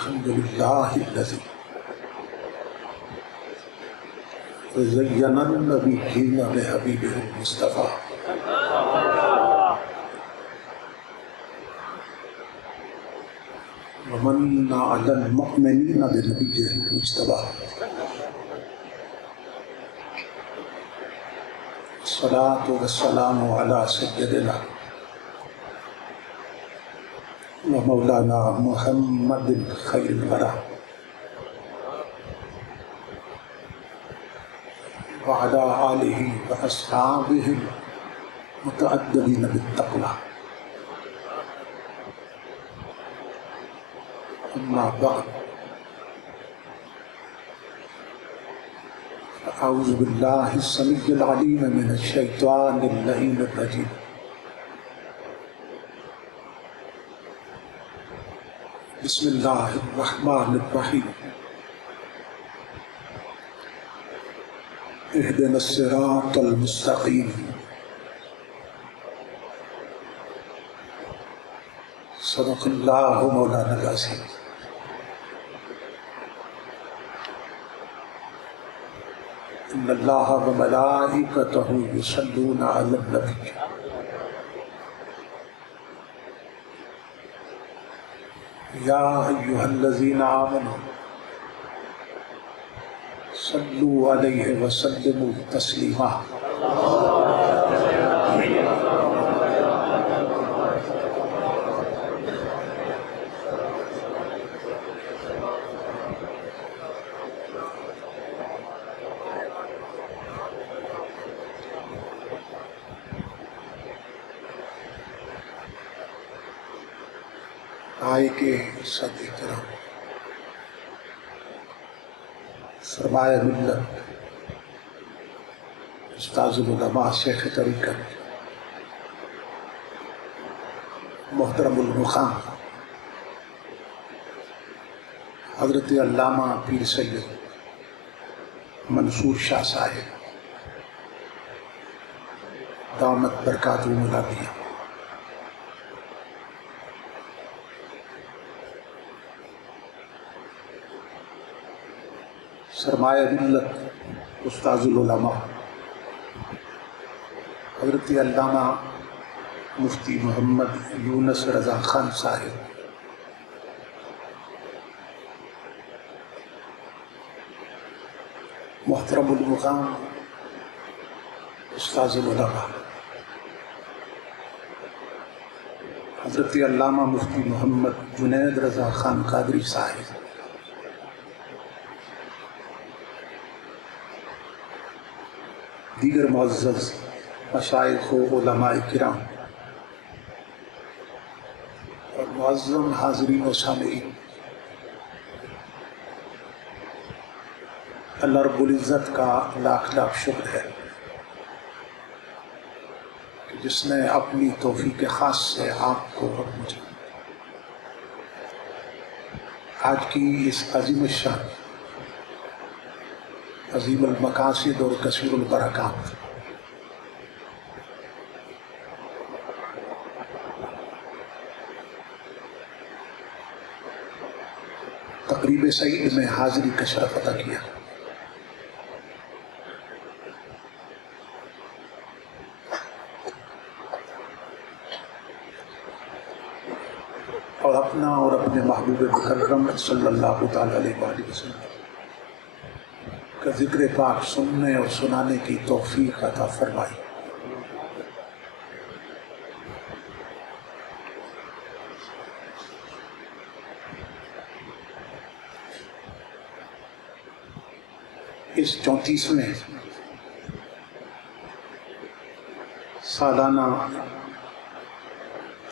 الحمد للہ الذی زین النبیین بحبیبہ المصطفیٰ ومن علی المؤمنین بنبیہ المجتبیٰ الصلاة والسلام علی سیدنا ومولانا محمد خیر الورى وعلى آلہ واصحابہ المتأدبین بالتقویٰ اما بعد اعوذ باللہ السمیع العلیم من الشیطان اللعین الرجیم بسم اللہ الرحمن الرحیم اہدنا الصراط المستقیم صدق اللہ مولانا العظیم ان اللہ وملائکتہ یصلون علی النبی یا ایہا الذین آمنوا صلوا علیہ وسلموا تسلیما آئے کے صد احترام سرمایہ ملت استاذ العلماء شیخ طریقت محترم المقام حضرت علامہ پیر سید منصور شاہ صاحب دامت برکاتہ العالیہ، سرمایہ ملت استاذ العلماء حضرت علامہ مفتی محمد یونس رضا خان صاحب، محترم المقام استاذ العلماء حضرت علامہ مفتی محمد جنید رضا خان قادری صاحب، دیگر معزز مشائخ و علماء کرام اور معظم حاضرین و سامعین، اللہ رب العزت کا لاکھ لاکھ شکر ہے کہ جس نے اپنی توفیق خاص سے آپ کو اور مجھے آج کی اس عظیم الشان، عظیم المقاصد اور کثیر البرکات تقریب سعید میں حاضری کا شرف عطا کیا۔ اور اپنا اور اپنے محبوب مکرم صلی اللہ تعالی علیہ وآلہ وسلم کا ذکر پاک سننے اور سنانے کی توفیق عطا فرمائی۔ اس 34ویں سالانہ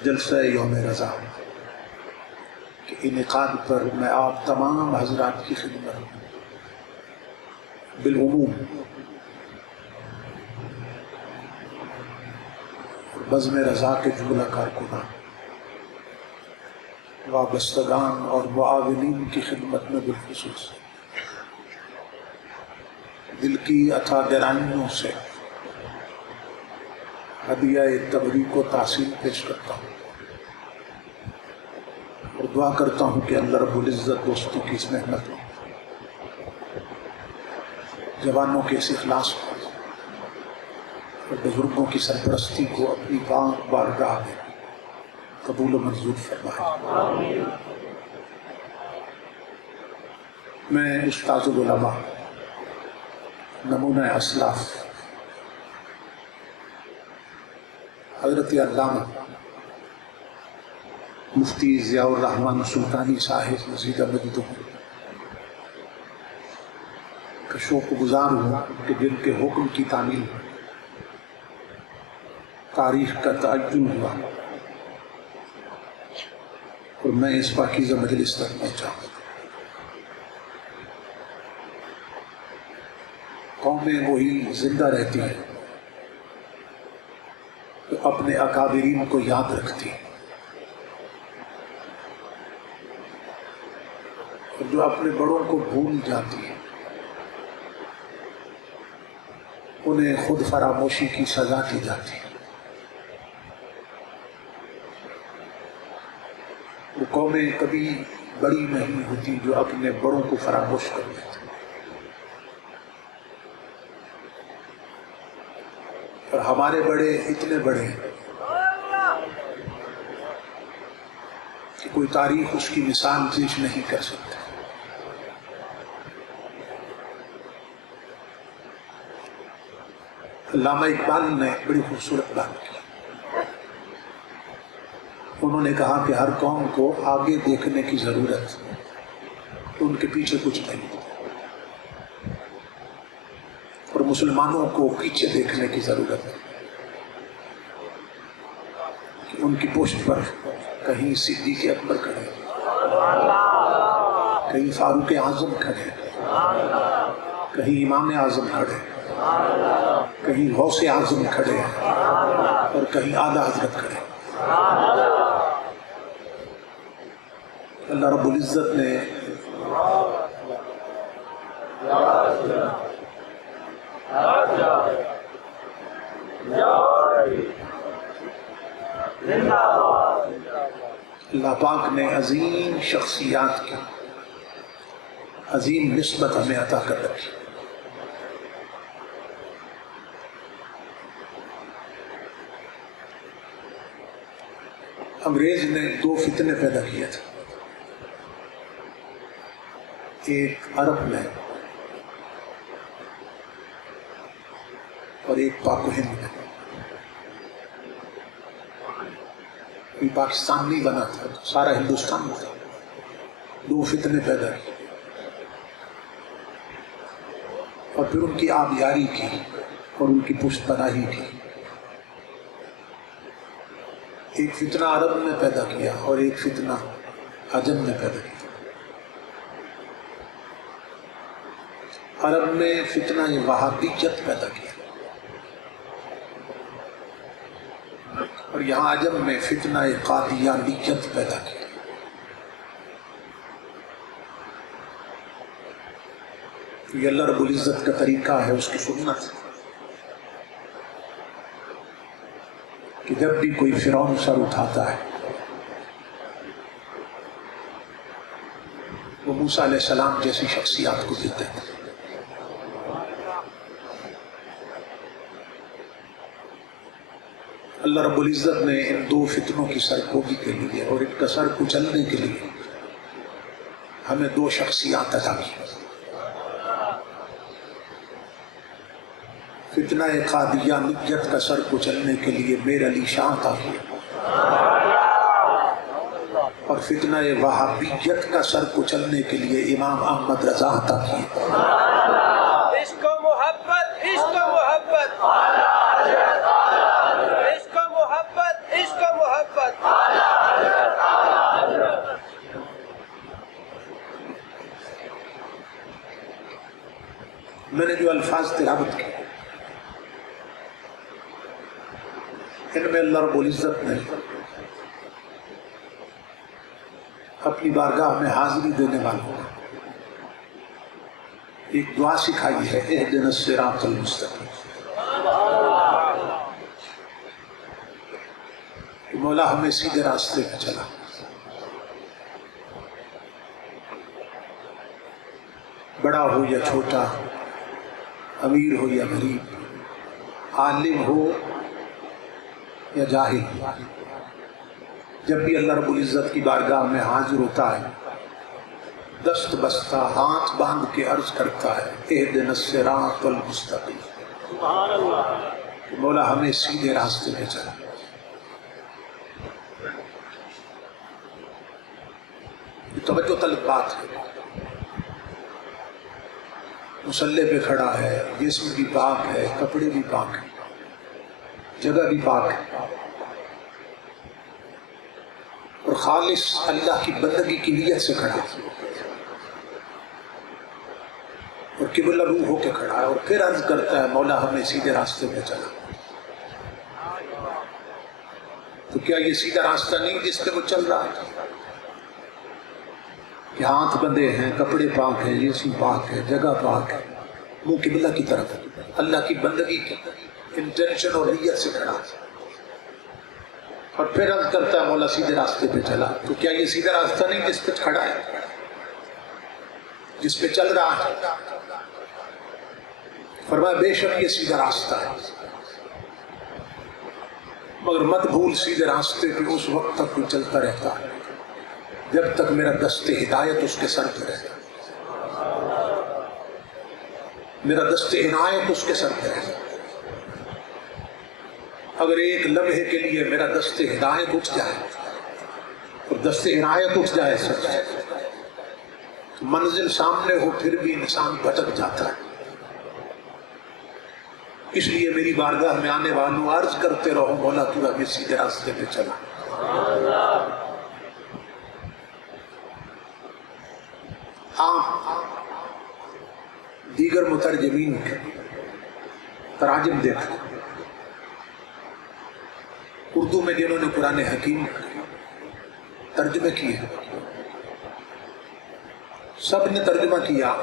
جلسہ یوم رضا کے انعقاد پر میں آپ تمام حضرات کی خدمت بالعموم بزم رضا کے جملہ کارکنان، وابستگان اور معاونین کی خدمت میں بالخصوص دل کی عطا گرانیوں سے ہدیہ تبریک و تحسین پیش کرتا ہوں۔ اور دعا کرتا ہوں کہ اللہ رب العزت دوستوں کی اس محنت کو، جوانوں کے اس اخلاص کو اور بزرگوں کی سرپرستی کو اپنی پاک بارگاہ میں قبول و منظور فرمائے۔ میں استاذ العلماء، نمونہ اسلاف حضرت علامہ مفتی ضیاء الرحمن سلطانی صاحب مزید مجدہ کا شوق گزار ہوں کہ جن کے حکم کی تعمیل تاریخ کا تعین ہوا اور میں اس پاکیزہ مجلس تک پہنچا۔ قومیں وہی زندہ رہتی ہیں جو اپنے اکابرین کو یاد رکھتی ہیں، اور جو اپنے بڑوں کو بھول جاتی ہیں انہیں خود فراموشی کی سزا دی جاتی ہے۔ وہ قومیں کبھی بڑی نہیں ہوتی جو اپنے بڑوں کو فراموش کر دیتی، اور ہمارے بڑے اتنے بڑے ہیں کہ کوئی تاریخ اس کی مثال پیش نہیں کر سکتا۔ علامہ اقبال نے بڑی خوبصورت بات کی، انہوں نے کہا کہ ہر قوم کو آگے دیکھنے کی ضرورت ہے، تو ان کے پیچھے کچھ نہیں، اور مسلمانوں کو پیچھے دیکھنے کی ضرورت ہے کہ ان کی پشت پر کہیں صدیق اکبر کھڑے، کہیں فاروق اعظم کھڑے، کہیں امام اعظم کھڑے، کہیں غوث اعظم کھڑے اور کہیں اعلیٰ حضرت کھڑے۔ اللہ رب العزت نے اللہ پاک نے عظیم شخصیات کی عظیم نسبت ہمیں عطا کر رکھی۔ انگریز نے دو فتنے پیدا کیے تھے، ایک عرب میں اور ایک پاک و ہند میں۔ کوئی پاکستان نہیں بنا تھا، سارا ہندوستان میں تھا، دو فتنے پیدا کیے اور پھر ان کی آبیاری کی اور ان کی پشت پناہی کی۔ ایک فتنہ عرب نے پیدا کیا اور ایک فتنہ عجم نے پیدا کیا۔ عرب میں فتنہ وہابیت پیدا کیا اور یہاں عجم میں فتنہ قادیانیت پیدا کیا۔ یہ اللہ رب العزت کا طریقہ ہے، اس کی سنت، کہ جب بھی کوئی فرعون سر اٹھاتا ہے وہ موسیٰ علیہ السلام جیسی شخصیات کو دیتا ہے۔ اللہ رب العزت نے ان دو فتنوں کی سرکوبی کے لیے اور ان کا سر کچلنے کے لیے ہمیں دو شخصیات عطا کی۔ فتنہ قادیانیت کا سر کچلنے کے لیے میر علی شاہ عطا کیا اور فتنہ وہابیت کا سر کچلنے کے لیے امام احمد رضا عطا کیا۔ عشق و محبت، عشق و محبت، عشق و محبت، عشق و محبت۔ میں نے جو الفاظ تلاوت کی ان میں اللہ رب العزت نے اپنی بارگاہ میں حاضری دینے والوں کو ایک دعا سکھائی ہے، اہدنا الصراط المستقیم، کہ مولا ہمیں سیدھے راستے پہ چلا۔ بڑا ہو یا چھوٹا، امیر ہو یا غریب، عالم ہو یا جاہل، جب بھی اللہ رب العزت کی بارگاہ میں حاضر ہوتا ہے دست بستہ ہاتھ باندھ کے عرض کرتا ہے اہدنا الصراط المستقیم، سبحان اللہ، کہ مولا ہمیں سیدھے راستے پہ چلا۔ یہ توجہ طلب بات ہے۔ مصلی پہ کھڑا ہے، جسم بھی پاک ہے، کپڑے بھی پاک ہیں، جگہ بھی پاک ہے، اور خالص اللہ کی بندگی کی نیت سے کھڑا ہے، اور قبلہ روح ہو کے کھڑا ہے، اور پھر عرض کرتا ہے مولا ہمیں سیدھے راستے پہ چلا۔ تو کیا یہ سیدھا راستہ نہیں جس پہ وہ چل رہا ہے؟ کہ ہاتھ بندھے ہیں، کپڑے پاک ہیں، جسم پاک ہے، جگہ پاک ہے، منہ قبلہ کی طرف ہے، اللہ کی بندگی کی انٹینشن اور نیت سے کھڑا ہے، اور پھر عرض کرتا ہے مولا سیدھے راستے پہ چلا۔ تو کیا یہ سیدھا راستہ نہیں جس پہ کھڑا ہے، جس پہ چل رہا ہے؟ فرمایا بے شک یہ سیدھا راستہ ہے، مگر مت بھول سیدھے راستے پہ اس وقت تک کوئی چلتا رہتا ہے جب تک میرا دست ہدایت اس کے سر پہ رہتا ہے، میرا دست عنایت اس کے سر پہ رہتا ہے۔ اگر ایک لمحے کے لیے میرا دست ہدایت اٹھ جائے اور دست عنایت اٹھ جائے سر سے، تو منزل سامنے ہو پھر بھی انسان بھٹک جاتا ہے۔ اس لیے میری بارگاہ میں آنے والوں عرض کرتے رہو مولا تو ہمیں سیدھے راستے پہ چلا۔ آپ دیگر مترجمین کے تراجم دیکھیں، اردو میں جنہوں نے قرآن حکیم ترجمے کیے سب نے ترجمہ کیا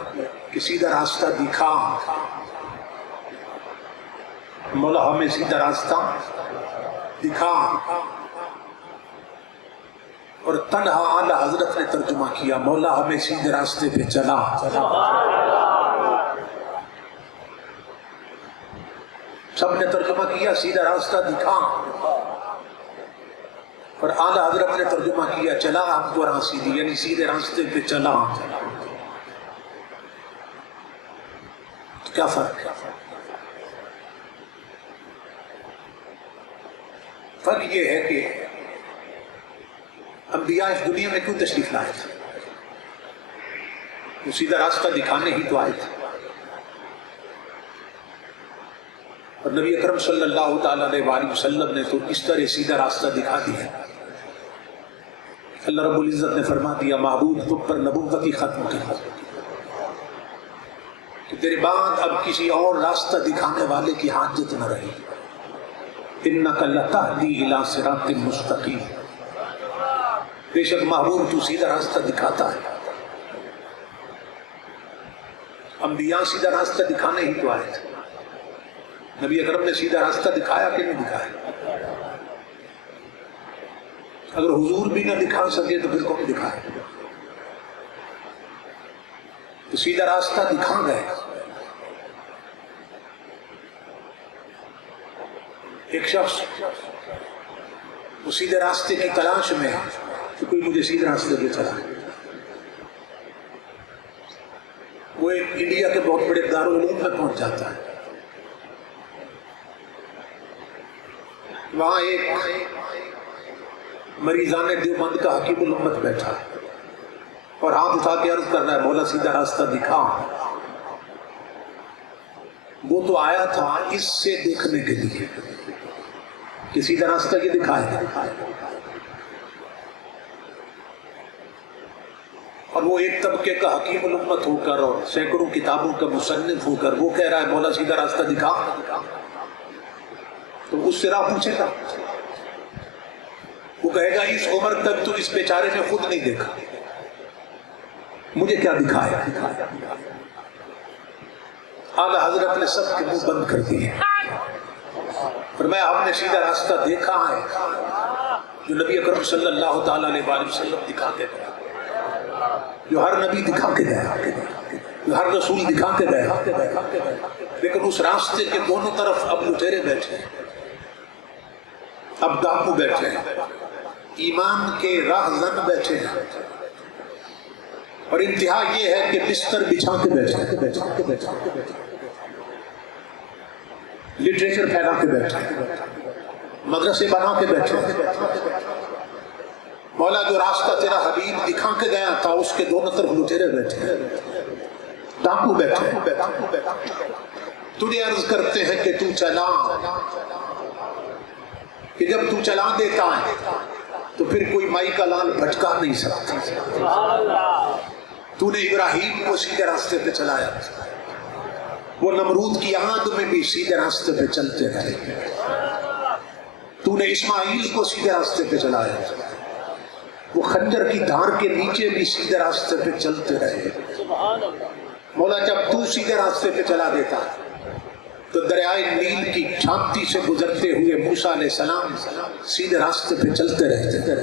کہ سیدھا راستہ دکھا، مولا ہمیں سیدھا راستہ دکھا، اور تنہا اعلی حضرت نے ترجمہ کیا مولا ہمیں سیدھے راستے پہ چلا۔ سب نے ترجمہ کیا سیدھا راستہ دکھا، اور اعلی حضرت نے ترجمہ کیا چلا ہم کو راہ سیدھی، یعنی سیدھے راستے پہ چلا۔ کیا فرق ہے؟ فرق یہ ہے کہ انبیاء اس دنیا میں کیوں تشریف لائے تھے؟ وہ سیدھا راستہ دکھانے ہی تو آئے تھے، اور نبی اکرم صلی اللہ تعالیٰ علیہ وسلم نے تو اس طرح سیدھا راستہ دکھا دیا۔ اللہ رب العزت نے فرما دیا محبوب تم پر نبوت ہی ختم کر کہ تیرے بعد اب کسی اور راستہ دکھانے والے کی حاجت نہ رہی۔ انک لتہدی الی صراط مستقیم، بے شک محبوب تو سیدھا راستہ دکھاتا ہے۔ انبیاء سیدھا راستہ دکھانے ہی تو آئے تھے، نبی اکرم نے سیدھا راستہ دکھایا کہ نہیں دکھایا؟ اگر حضور بھی نہ دکھا سکے تو پھر کون دکھائے؟ تو سیدھا راستہ دکھا گئے۔ ایک شخص وہ سیدھے راستے کی تلاش میں ہے کہ کوئی مجھے سیدھے راستے پہ چلا۔ وہ ایک انڈیا کے بہت بڑے دارالعلوم میں پہنچ جاتا ہے، وہاں ایک مریضان دیوبند کا حکیم الامت بیٹھا ہے اور ہاتھ اٹھا کے عرض کر رہا ہے مولا سیدھا راستہ دکھا۔ وہ تو آیا تھا اس سے دیکھنے کے لیے کہ سیدھا راستہ یہ دکھائے، اور وہ ایک طبقے کا حکیم الامت ہو کر اور سینکڑوں کتابوں کا مصنف ہو کر وہ کہہ رہا ہے مولا سیدھا راستہ دکھا، تو اس سے راہ پوچھے گا، وہ کہے گا اس عمر تک تو اس بیچارے نے خود نہیں دیکھا، مجھے کیا دکھایا؟ اعلی حضرت نے سب کے منہ بند کر دیے، فرمایا ہم نے سیدھا راستہ دیکھا ہے جو نبی اکرم صلی اللہ تعالیٰ علیہ وسلم دکھا کے گیا، جو ہر نبی دکھا کے گیا۔ ہر رسول دکھاتے گئے، لیکن اس راستے کے دونوں طرف اب لٹیرے بیٹھے ہیں، اب ڈاکو بیٹھے ہیں، ایمان کے راہزن بیٹھے ہیں، اور انتہا یہ ہے کہ بستر بچھا کے بیٹھے ہیں، لٹریچر پھیلا کے بیٹھے ہیں، مدرسے بنا کے بیٹھے ہیں۔ مولا جو راستہ تیرا حبیب دکھا کے گیا تھا اس کے دونوں طرف لٹیرے بیٹھے ہیں، ڈاکو بیٹھے ہیں۔ تجھے عرض کرتے ہیں کہ تو چلا، کہ جب تو چلا دیتا ہے تو پھر کوئی مائی کا لال بھٹکا نہیں سکتا۔ تو نے ابراہیم کو سیدھے راستے پہ چلایا، وہ نمرود کی آگ میں بھی سیدھے راستے پہ چلتے رہے۔ تو نے اسماعیل کو سیدھے راستے پہ چلایا، وہ خنجر کی دھار کے نیچے بھی سیدھے راستے پہ چلتے رہے۔ مولا جب تو سیدھے راستے پہ چلا دیتا تو دریائے نیل کی چھانتی سے گزرتے ہوئے موسیٰ علیہ السلام سیدھے راستے پہ چلتے رہتے۔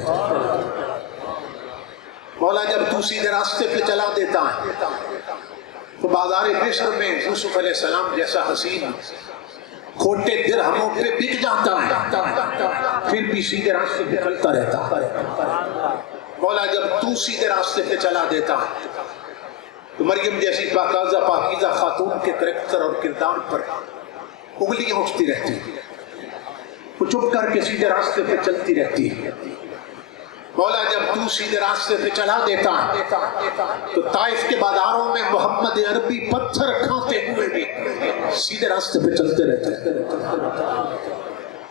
مولا جب تو سیدھے راستے پہ چلا دیتا ہے تو بازار مصر میں یوسف علیہ السلام جیسا حسین کھوٹے درہموں پہ بک جاتا ہے، پھر بھی سیدھے راستے پہ چلتا رہتا۔ مولا جب تو سیدھے راستے پہ چلا دیتا ہے تو مریم جیسی پاکیزہ خاتون کے کریکٹر اور کردار پر انگلیاں اٹھتی رہتی، وہ چپ کر کے سیدھے راستے پہ چلتی رہتی ہے۔ مولا جب تو سیدھے راستے پہ چلا دیتا ہے تو طائف کے بازاروں میں محمد عربی پتھر کھاتے ہوئے بھی سیدھے راستے پہ چلتے رہتے۔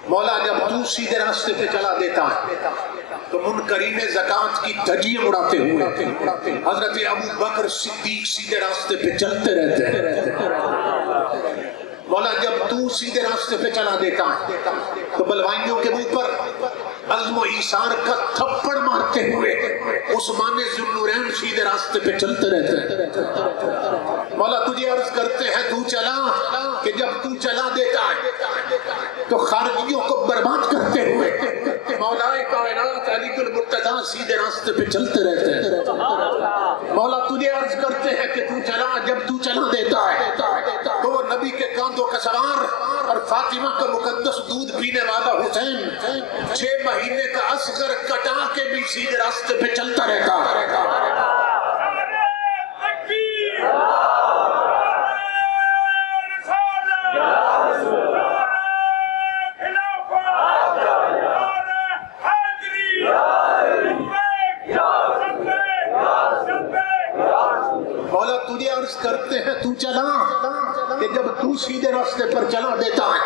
مولا جب تو سیدھے راستے پہ چلا دیتا ہے تو منکرین زکوٰۃ کی دھجیاں اڑاتے ہوئے حضرت ابو بکر صدیق سیدھے راستے پہ چلتے رہتے۔ مولا جب تو سیدھے راستے پہ چلا دیتا ہے تو بلوائیوں کے منہ پر عزم و ایثار کا تھپڑ مارتے ہوئے عثمان ذو النورین سیدھے راستے پہ چلتے رہتے۔ مولا تجھے عرض کرتے ہیں تو چلا، کہ جب تو چلا دیتا ہے تو خارجیوں کو برباد کرتے ہوئے مولا کائنات علی المرتضیٰ سیدھے راستے پہ چلتے رہتے ہیں۔ مولا تجھے عرض کرتے ہیں کہ تو چلا، جب تو چلا دیتا ہے تو نبی کے کاندھوں کا سوار اور فاطمہ کا مقدس دودھ پینے والا حسین 6 مہینے کا اصغر کٹا کے بھی سیدھے راستے پہ چلتا رہتا۔ مولا تجھے عرض کرتے ہیں تو چلا، کہ جب تو سیدھے راستے پر چلا دیتا ہے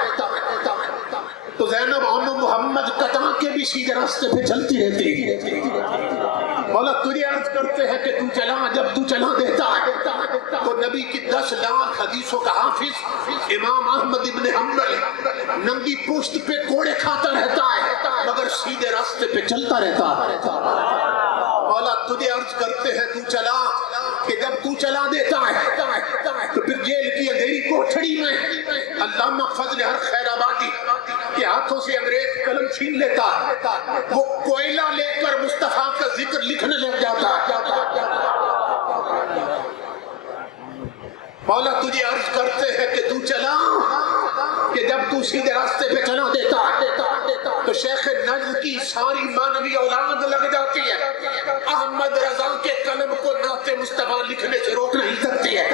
تو زینب ام محمد کٹا کے بھی سیدھے راستے پہ چلتی رہتی۔ مولا تجھے عرض کرتے ہیں کہ تو چلا، جب تو چلا دیتا ہے تو نبی کی 10 لاکھ حدیثوں کا حافظ امام احمد ابن حنبل ننگی پشت پہ کوڑے کھاتا رہتا ہے مگر سیدھے راستے پہ چلتا رہتا۔ مولا تجھے عرض کرتے ہیں تو چلا، کہ جب تو چلا دیتا ہے تو پھر جیل کی اندھیری کوٹھڑی میں علامہ فضل ہر خیر آبادی کے ہاتھوں سے انگریز قلم چھین لیتا، وہ کوئلہ لے کر مصطفیٰ کا ذکر لکھنے لگ جاتا۔ مولا تجھے عرض کرتے ہیں کہ تو چلا، کہ جب تو سیدھے راستے پہ چلا دیتا تو شیخ نجد کی ساری مانوی اولاد لگ جاتی ہے، احمد رضا کے قلم کو نعت مصطفیٰ لکھنے سے روک نہیں سکتی ہے۔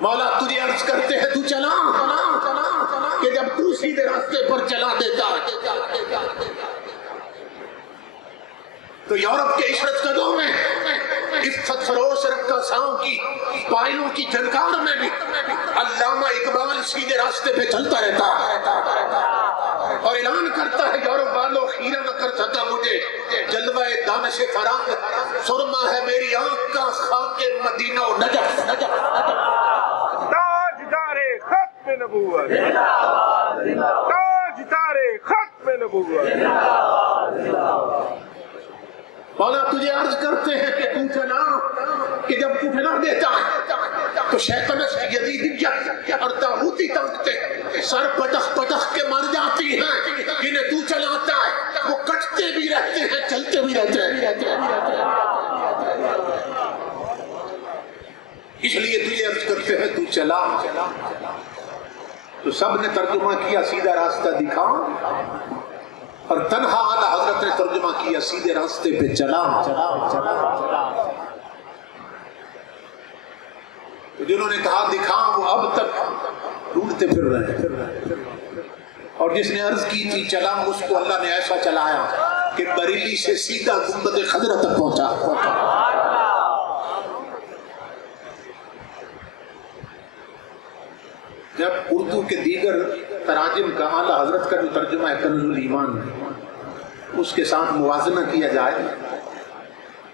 مولا تجھے عرض کرتے ہیں تو چلا، کہ جب تو سیدھے راستے پر چلا دیتا تو یورپ کے عشرت قدوں میں عفت فروش رقاصاؤں کی پائلوں کی جھنکار میں بھی علامہ اقبال سیدھے راستے پہ چلتا رہتا اور اعلان کرتا ہے یورپ والوں خیرہ نہ کر سکا مجھے جلوہ دانش فرنگ، سرما ہے میری آنکھ کا خاک مدینہ و نجف۔ تاجدار ختم نبوت، تاجدار ختم نبوت۔ مولا تجھے عرض کرتے ہیں کہ تو چلا، کہ جب تو چلا دیتا ہے تو شیطنت یزیدیت اور طاغوتی طاقتیں سر پٹخ پٹخ کے مر جاتی ہیں، جنہیں تو چلاتا ہے وہ کٹتے بھی رہتے ہیں چلتے بھی رہتے ہیں۔ اس لیے تجھے عرض کرتے ہیں تو چلا. تو سب نے ترجمہ کیا سیدھا راستہ دکھا، اور تنہا اعلیٰ حضرت نے ترجمہ کیا سیدھے راستے پہ چلا. تو جنہوں نے کہا دکھا وہ اب تک ڈھونڈتے پھر رہے ہیں، اور جس نے عرض کی تھی چلا اس کو اللہ نے ایسا چلایا کہ بریلی سے سیدھا گنبد خضرا تک پہنچا. جب اردو کے دیگر تراجم کا اعلیٰ حضرت کا جو ترجمہ ہے کنز الایمان اس کے ساتھ موازنہ کیا جائے،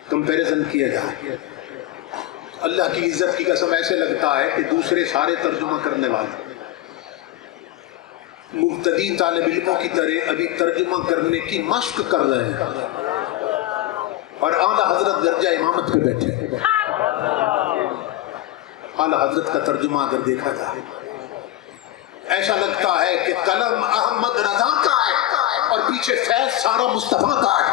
کمپیریزن کیا جائے، اللہ کی عزت کی قسم ایسے لگتا ہے کہ دوسرے سارے ترجمہ کرنے والے مبتدی طالب علموں کی طرح ابھی ترجمہ کرنے کی مشق کر رہے ہیں، اور اعلیٰ حضرت درجہ امامت پہ بیٹھے. اعلیٰ حضرت کا ترجمہ اگر دیکھا جائے ایسا لگتا ہے کہ قلم احمد رضا کا ہے اور پیچھے فیض سارا مصطفیٰ کا ہے.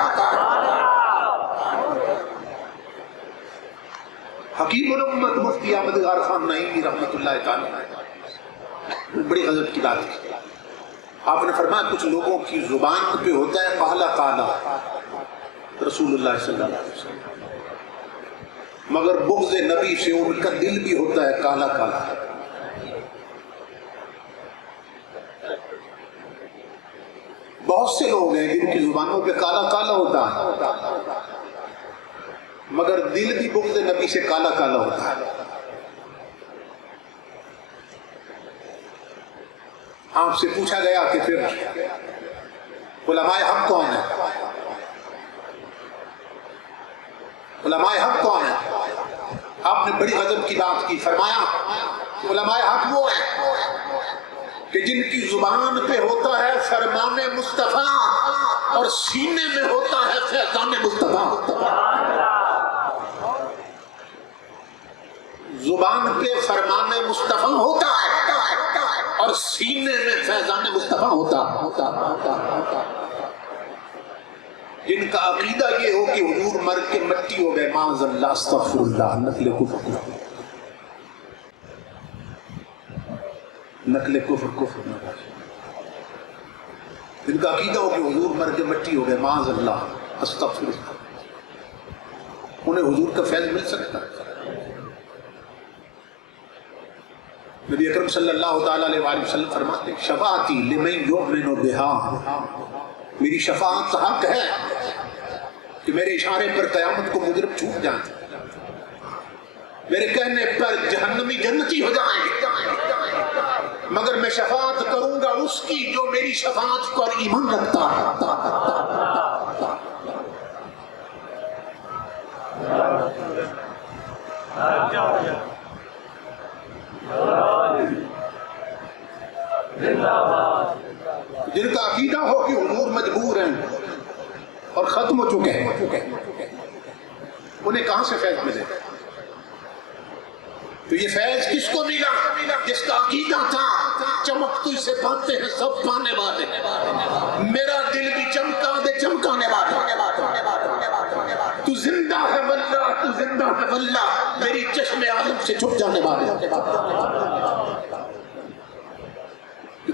حکیم الامت مفتی احمد غار خان نعیمی رحمۃ اللہ تعالی بڑی غضب کی بات کی. آپ نے فرمایا کچھ لوگوں کی زبان پہ ہوتا ہے قالا قالا رسول اللہ صلی اللہ علیہ وسلم، مگر بغض نبی سے ان کا دل بھی ہوتا ہے کالا کالا. بہت سے لوگ ہیں جن کی زبانوں پہ کالا کالا ہوتا ہے مگر دل بھی بغض نبی سے کالا کالا ہوتا ہے. آپ سے پوچھا گیا کہ پھر علماء حق کون ہے؟ علماء حق کون ہے؟ آپ نے بڑی غضب کی بات کی. فرمایا علماء حق وہ ہیں کہ جن کی زبان پہ ہوتا ہے فرمان مصطفیٰ اور سینے میں ہوتا ہے فیضان مصطفیٰ. زبان پہ فرمان مصطفیٰ ہوتا ہے اور سینے میں فیضان مصطفیٰ ہوتا. جن کا عقیدہ یہ ہو کہ حضور مر کے مٹی ہو گئے، معاذ اللہ استغفر اللہ، نقل کفر. جن کا عقیدہ ہو کہ حضور مر کے مٹی ہو گئے، معاذ اللہ استغفر اللہ، انہیں حضور کا فیض مل سکتا ہے؟ نبی اکرم صلی اللہ تعالیٰ علیہ وآلہ وسلم فرماتے ہیں شفاعتی لمن یؤمن بہا، میری شفاعت حق ہے کہ میرے اشارے پر قیامت کو مجرم چھوٹ جائیں، میرے کہنے پر جہنمی جنتی ہو جائیں، مگر میں شفاعت کروں گا اس کی جو میری شفاعت پر ایمان رکھتا ہے. جن کا عقیدہ ہو کہ حضور مجبور ہیں اور ختم ہو چکے ہیں، انہیں کہاں سے فیض ملے؟ تو یہ فیض کس کو ملا؟ جس کا عقیدہ تھا چمکتی سے باتیں ہیں سب پانے والے، میرا دل بھی چمکا دے چمکانے والے، تو زندہ ہے واللہ، تو زندہ ہے واللہ، میری چشم عالم سے چھپ جانے والے.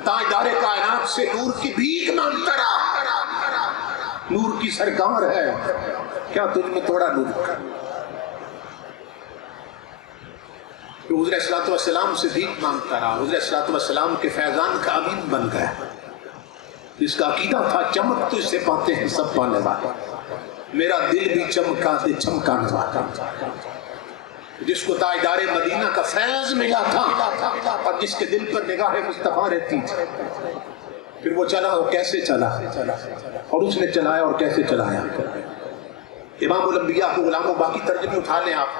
تاجدار کائنات سے نور کی بھیک مانگتا رہا، نور کی سرکار ہے، کیا تجھ میں تھوڑا نور؟ حضور صلی اللہ علیہ وسلم سے بھیک مانگتا رہا، حضور صلی اللہ علیہ وسلم کے فیضان کا امین بن گیا. جس کا عقیدہ تھا چمکتے سے پاتے ہیں سب پانے والا، میرا دل بھی چمکا دے چمکانے والا. جس کو تاجدار مدینہ کا فیض ملا تھا اور جس کے دل پر نگاہ مصطفیٰ رہتی تھی، پھر وہ چلا اور کیسے چلا، اور اس نے چلایا اور کیسے چلایا. امام الانبیاء کو غلاموں باقی ترجمے اٹھا لیں آپ.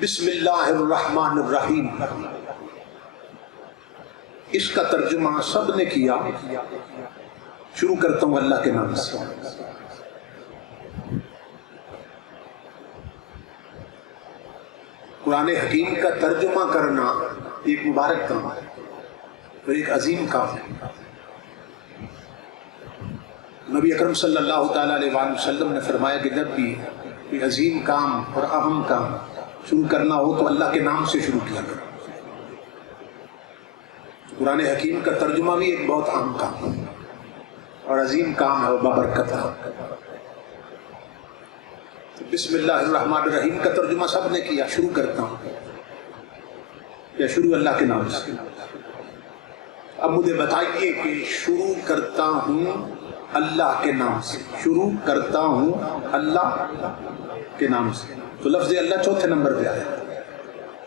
بسم اللہ الرحمن الرحیم، اس کا ترجمہ سب نے کیا. شروع کرتا ہوں اللہ کے نام سے. قرآن حکیم کا ترجمہ کرنا ایک مبارک کام ہے اور ایک عظیم کام ہے. نبی اکرم صلی اللہ تعالیٰ علیہ وسلم نے فرمایا کہ جب بھی کوئی عظیم کام اور اہم کام شروع کرنا ہو تو اللہ کے نام سے شروع کیا کرو. قرآن حکیم کا ترجمہ بھی ایک بہت عام کام ہے اور عظیم کام ہے اور بابرکت کام. بسم اللہ الرحمن الرحیم کا ترجمہ سب نے کیا. شروع کرتا ہوں یا شروع اللہ کے نام سے. اب مجھے بتائیے کہ شروع کرتا ہوں اللہ کے نام سے. شروع کرتا ہوں اللہ کے نام سے تو لفظ اللہ چوتھے نمبر پہ آیا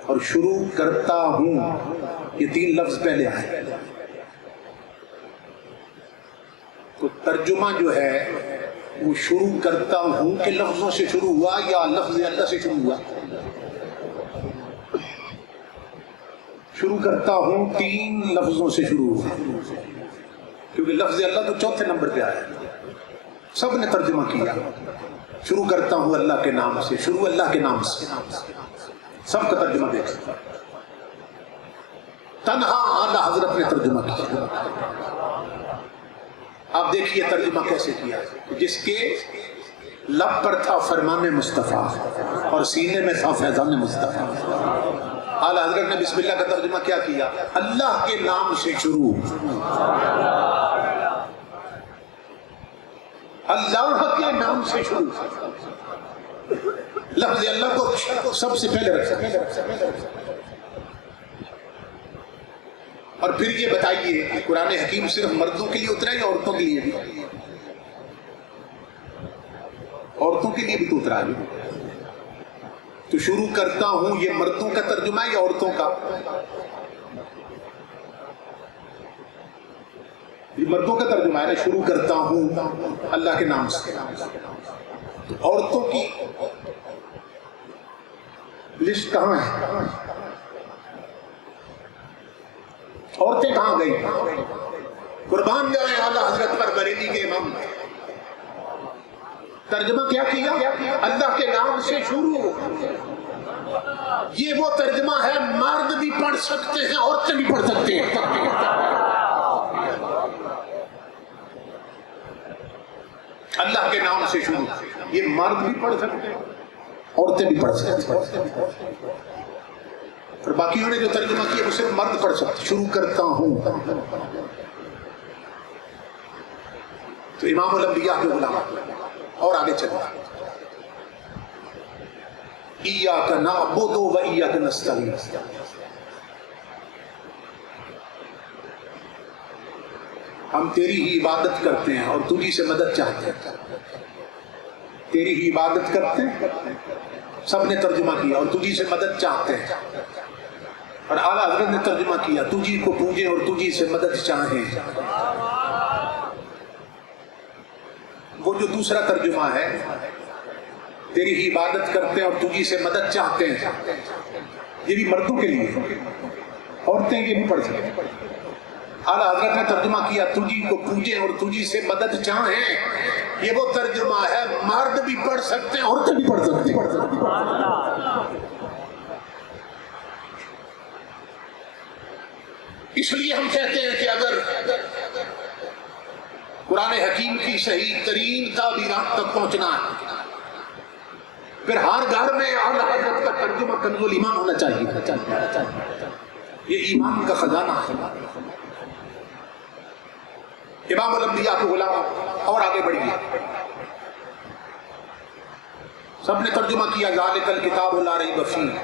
اور شروع کرتا ہوں یہ 3 لفظ پہلے آئے. تو ترجمہ جو ہے وہ شروع کرتا ہوں کہ لفظوں سے شروع ہوا یا لفظ اللہ سے شروع ہوا. شروع کرتا ہوں 3 لفظوں سے شروع ہوا کیونکہ لفظ اللہ تو چوتھے نمبر پہ آیا. سب نے ترجمہ کیا شروع کرتا ہوں اللہ کے نام سے. شروع اللہ کے نام سے سب کا ترجمہ دیکھیں. تنہا اعلیٰ حضرت نے ترجمہ کیا. آپ دیکھیے ترجمہ کیسے کیا. جس کے لب پر تھا فرمان مصطفیٰ اور سینے میں تھا فیضان مصطفیٰ. اعلیٰ حضرت نے بسم اللہ کا ترجمہ کیا کیا؟ اللہ کے نام سے شروع. اللہ کے نام سے شروع. لفظ اللہ کو سب سے پہلے رکھا. اور پھر یہ بتائیے کہ قرآن حکیم صرف مردوں کے لیے اترا ہے یا عورتوں کے لیے بھی؟ عورتوں کے لیے بھی تو اترا ہے. تو شروع کرتا ہوں یہ مردوں کا ترجمہ ہے یا عورتوں کا؟ یہ مردوں کا ترجمہ ہے نا. شروع کرتا ہوں اللہ کے نام سے. تو عورتوں کی لسٹ کہاں ہے؟ عورتیں کہاں گئی؟ قربان جائیں اعلیٰ حضرت پر بریلی کے امام. ترجمہ کیا کیا؟ اللہ کے نام سے شروع. یہ وہ ترجمہ ہے مرد بھی پڑھ سکتے ہیں عورتیں بھی پڑھ سکتے ہیں. اللہ کے نام سے شروع. یہ مرد بھی پڑھ سکتے ہیں عورتیں بھی پڑھ سکتے ہیں. اور باقیوں نے جو ترجمہ کیا وہ صرف مرد پڑھ سکتے. شروع کرتا ہوں. تو امام الانبیاء کے غلام. اور آگے چلیں. ایاک نعبد و ایاک نستعین. ہم تیری ہی عبادت کرتے ہیں اور تجھی سے مدد چاہتے ہیں. تیری ہی عبادت کرتے ہیں سب نے ترجمہ کیا اور تجھی سے مدد چاہتے ہیں. اور اعلیٰ حضرت نے ترجمہ کیا تجھی کو پوجیں اور تجھی سے مدد چاہیں. وہ جو دوسرا ترجمہ ہے تیری ہی عبادت کرتے ہیں اور تجھی سے مدد چاہتے ہیں یہ بھی مردوں کے لیے. عورتیں یہ نہیں پڑھ سکتی. اعلیٰ حضرت نے ترجمہ کیا تجھی کو پوجیں اور تجھی سے مدد چاہیں. یہ وہ ترجمہ ہے مرد بھی پڑھ سکتے ہیں عورتیں بھی پڑھ سکتی ہیں. اس لیے ہم کہتے ہیں کہ اگر قرآن حکیم کی صحیح ترین تعبیرات تک پہنچنا ہے پھر ہر گھر میں اعلیٰ حضرت کا ترجمہ کنز الایمان ہونا چاہیے. یہ ایمان کا خزانہ ہے. امام الانبیاء کے غلام. اور آگے بڑھیے. سب نے ترجمہ کیا ذالک الکتاب لا ریب فیہ.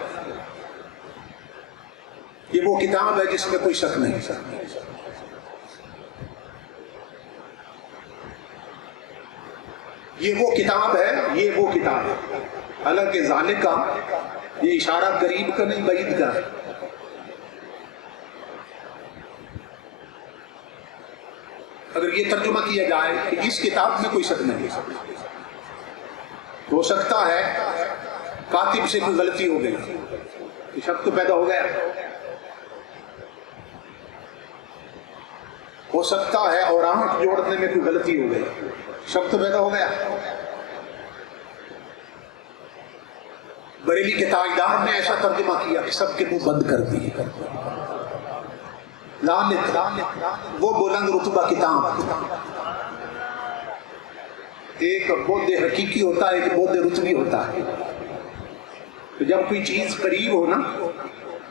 یہ وہ کتاب ہے جس میں کوئی شک نہیں. یہ وہ کتاب ہے. یہ وہ کتاب ہے. حالانکہ ذالک کا یہ اشارہ قریب کا نہیں بعید کا ہے. اگر یہ ترجمہ کیا جائے کہ اس کتاب میں کوئی شک نہیں ہو سکتا ہے کاتب سے کوئی غلطی ہو گئی. شک تو پیدا ہو گیا. ہو سکتا ہے اور آنکھ جوڑنے میں کوئی غلطی ہو گئی. شک تو پیدا ہو گیا. بریلی کے تاجدار نے ایسا ترجمہ کیا کہ سب کے منہ بند کر دیے. وہ بلند رتبہ کتاب. ایک بودھ حقیقی ہوتا ہے ایک بودھ رتبی ہوتا ہے. تو جب کوئی چیز قریب ہو نا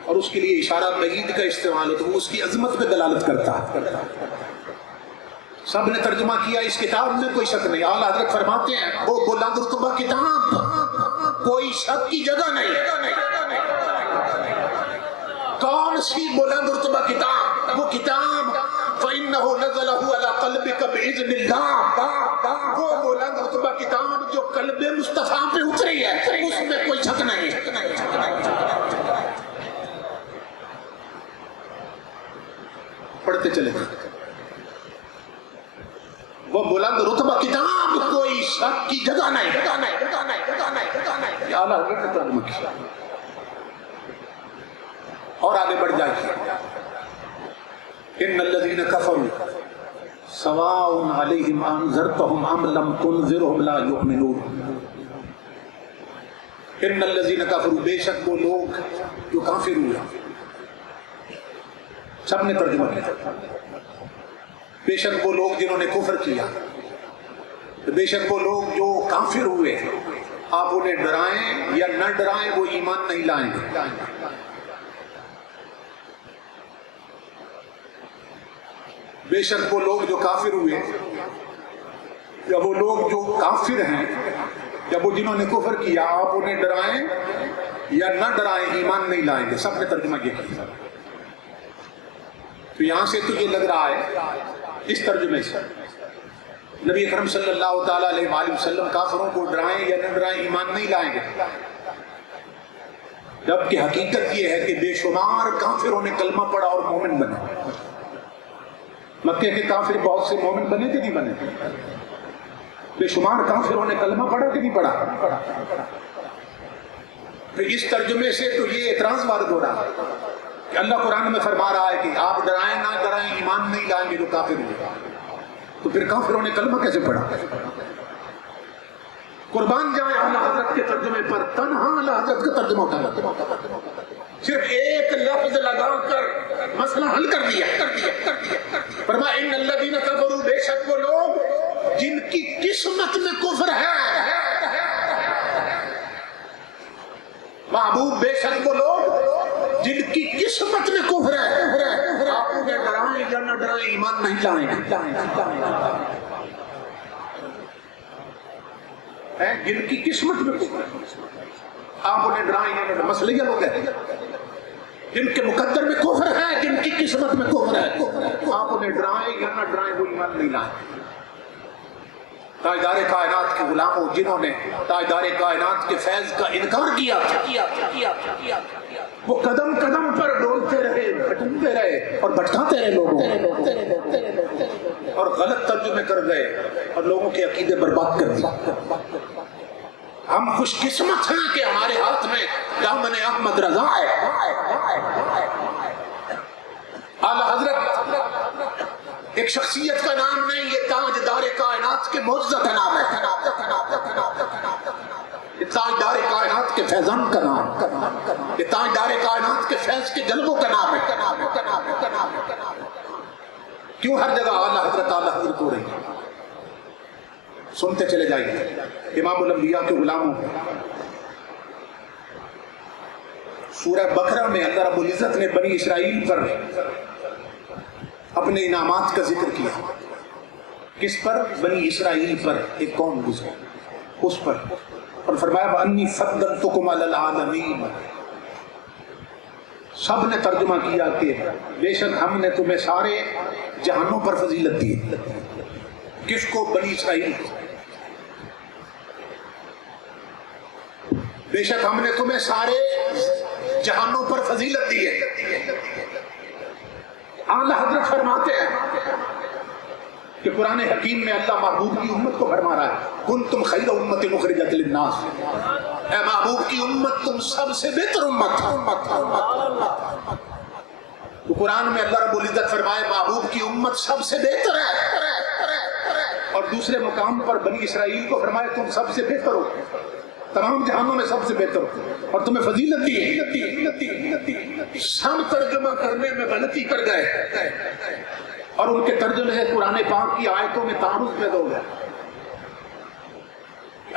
اور اس کے لیے اشارہ بعید کا استعمال ہو تو وہ اس کی عظمت پہ دلالت کرتا ہے. سب نے ترجمہ کیا اس کتاب میں کوئی شک نہیں. اعلیٰ حضرت فرماتے ہیں وہ بلند رتبہ کتاب کوئی شک کی جگہ نہیں. کون سی بلند رتبہ کتاب؟ وہ کتاب فَإِنَّهُ نَزَلَهُ عَلَى قَلْبِكَ بِإِذْنِ اللَّهِ. وہ بلند رتبہ کتاب جو قلب مصطفیٰ پہ اتری ہے اس میں کوئی شک نہیں. پڑھتے چلے گئے. وہ بلند رتبہ کتاب کوئی شک کی جگہ نہیں. اعلیٰ حضرت نے ترجمہ کیا. اور آگے بڑھ جائیے. ان الذين كفروا سواء عليهم انذرتهم ام لم تنذرهم لا يؤمنون. ان الذين كفروا بے شک وہ لوگ جو کافر ہوئے. سب نے ترجمہ کیا. بے شک وہ لوگ جنہوں نے کفر کیا, بے شک وہ لوگ جو کافر ہوئے, آپ انہیں ڈرائیں یا نہ ڈرائیں وہ ایمان نہیں لائیں گے. بے شک وہ لوگ جو کافر ہوئے یا وہ لوگ جو کافر ہیں یا وہ جنہوں نے کفر کیا, آپ انہیں ڈرائیں یا نہ ڈرائیں ایمان نہیں لائیں گے. سب نے ترجمہ یہ کیا. تو یہاں سے تو یہ لگ رہا ہے اس ترجمے سے نبی اکرم صلی اللہ تعالیٰ علیہ وآلہ وسلم کافروں کو ڈرائیں یا نہ ڈرائیں ایمان نہیں لائیں گے, جبکہ حقیقت یہ ہے کہ بے شمار کافروں نے کلمہ پڑھا اور مومن بنے. مکے کے کافر بہت سے مومن بنے کہ نہیں بنے؟ بے شمار کافروں نے کلمہ پڑھا کہ نہیں پڑھا؟ تو اس ترجمے سے تو یہ اعتراض وارد ہو رہا ہے کہ اللہ قرآن میں فرما رہا ہے کہ آپ ڈرائیں نہ ڈرائیں ایمان نہیں لائیں گے جو کافر ہوئے. تو پھر کافروں نے کلمہ کیسے پڑھا؟ قربان جائیں اعلیٰ حضرت کے ترجمے پر. تنہا اعلیٰ حضرت کا ترجمہ اٹھایا, صرف ایک لفظ لگا کر مسئلہ حل کر دیا. فرمایا ان الذین کفروا بے شک وہ لوگ جن کی قسمت میں کفر ہے. محبوب بے شک وہ لوگ جن کی قسمت میں کفر ہے, آپ انہیں ڈرائیں یا نہ ڈرائیں ایمان نہیں لائیں. جن کی قسمت میں کفر ہے آپ انہیں ڈرائیں یا نہ ڈرائیں. مسئلہ یہ لوگ ہیں جن کے مقدر میں کفر ہے, جن کی قسمت میں کفر ہے, آپ انہیں ڈرائیں یا نہ ڈرائیں وہ ایمان نہیں لائیں. تاجدار کائنات کے غلاموں جنہوں نے تاجدار کائنات کے فیض کا انکار کیا تھا, وہ قدم قدم پر ڈولتے رہے, بھٹکتے رہے اور بھٹکاتے رہے لوگوں, اور غلط ترجمے کر گئے اور لوگوں کے عقیدے برباد کر دیے. ہم خوش قسمت ہیں کہ ہمارے ہاتھ میں دامن احمد رضا ہے. اعلیٰ حضرت ایک شخصیت کا نام نہیں, یہ تاجدار کائنات کے معجزہ کا نام ہے. یہ تاجدار کائنات کے فیضان کا نام, یہ تاجدار کائنات کے فیض کے جلووں کا نام ہے. کیوں ہر جگہ اعلیٰ حضرت ہو رہی ہے؟ سنتے چلے جائیے. امام الانبیاء کے غلاموں, سورہ بقرہ میں اللہ رب العزت نے بنی اسرائیل پر اپنے انعامات کا ذکر کیا. کس پر؟ بنی اسرائیل پر. ایک قوم گزری اس پر, اور فرمایا وَأَنِّي فَضَّلْتُكُمْ عَلَى الْعَالَمِينَ. سب نے ترجمہ کیا کہ بے شک ہم نے تمہیں سارے جہانوں پر فضیلت دی. کس کو؟ بنی اسرائیل کو. بے شک ہم نے تمہیں سارے جہانوں پر فضیلت دی ہے. اعلیٰ حضرت فرماتے ہیں کہ قرآن حکیم میں اللہ محبوب کی امت کو فرما رہا ہے کنتم خیر امت اخرجت للناس. اے محبوب کی امت تم سب سے بہتر امت. تو قرآن میں اللہ رب العزت فرمائے محبوب کی امت سب سے بہتر ہے, اور دوسرے مقام پر بنی اسرائیل کو فرمائے تم سب سے بہتر ہو, تمام جہانوں میں سب سے بہتر ہو, اور تمہیں فضیلت دی ہے. سب ترجمہ کرنے میں غلطی کر گئے اور ان کے ترجمے سے قرآن پاک کی آیتوں میں تعارض پیدا ہو گیا.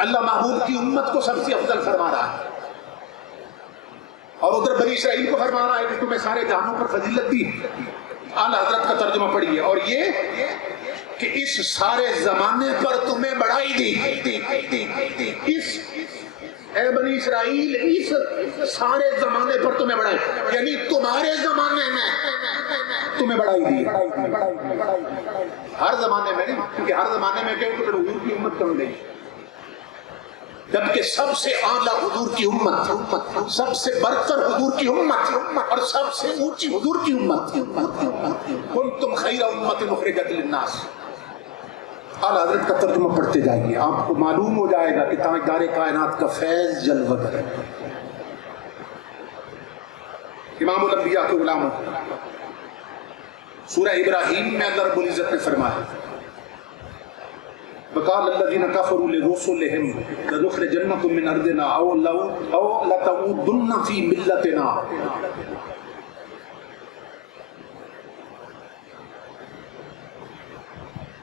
اللہ محبوب کی امت کو سب سے افضل فرما رہا ہے. اور ادھر بنی اسرائیل کو فرما رہا ہے کہ تمہیں سارے جہانوں پر فضیلت دی. اعلیٰ حضرت کا ترجمہ پڑھیے. اور یہ کہ اس سارے زمانے پر تمہیں بڑھائی دی. اس اے بنی اسرائیل اس سارے زمانے پر تمہیں بڑھائی، یعنی تمہارے زمانے میں تمہیں بڑھائی دی. ہر زمانے میں نہیں، کیونکہ ہر زمانے میں کہ حضور کی امت کم نہیں، جبکہ سب سے اعلیٰ حضور کی امت، سب سے برتر حضور کی امت، اور سب سے اونچی حضور کی امت. کنتم خیر امت اخرجت للناس. اعلیٰ حضرت کا ترجمہ پڑھتے جائیے، آپ کو معلوم ہو جائے گا کہ تاجدار کائنات کا فیض جلوہ ہے. امام الانبیاء کے غلاموں، سورہ ابراہیم میں اللہ رب العزت نے فرمایا وقال الذين كفروا لرسلهم لنخرجنكم من ارضنا او لتعودن في ملتنا.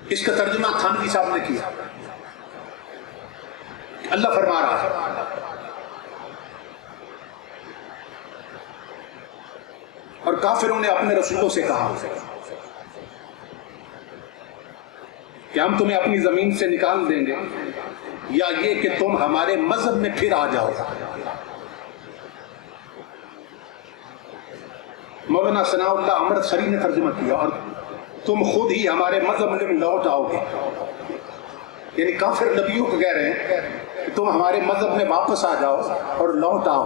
اس کا ترجمہ تھانوی صاحب نے کیا. اللہ فرما رہا ہے اور کافروں نے اپنے رسولوں سے کہا کہ ہم تمہیں اپنی زمین سے نکال دیں گے یا یہ کہ تم ہمارے مذہب میں پھر آ جاؤ. مولانا ثناء اللہ امرت سری نے ترجمہ کیا اور تم خود ہی ہمارے مذہب میں لوٹ آؤ گے. یعنی کافر نبیوں کو کہہ رہے ہیں کہ تم ہمارے مذہب میں واپس آ جاؤ اور لوٹ آؤ.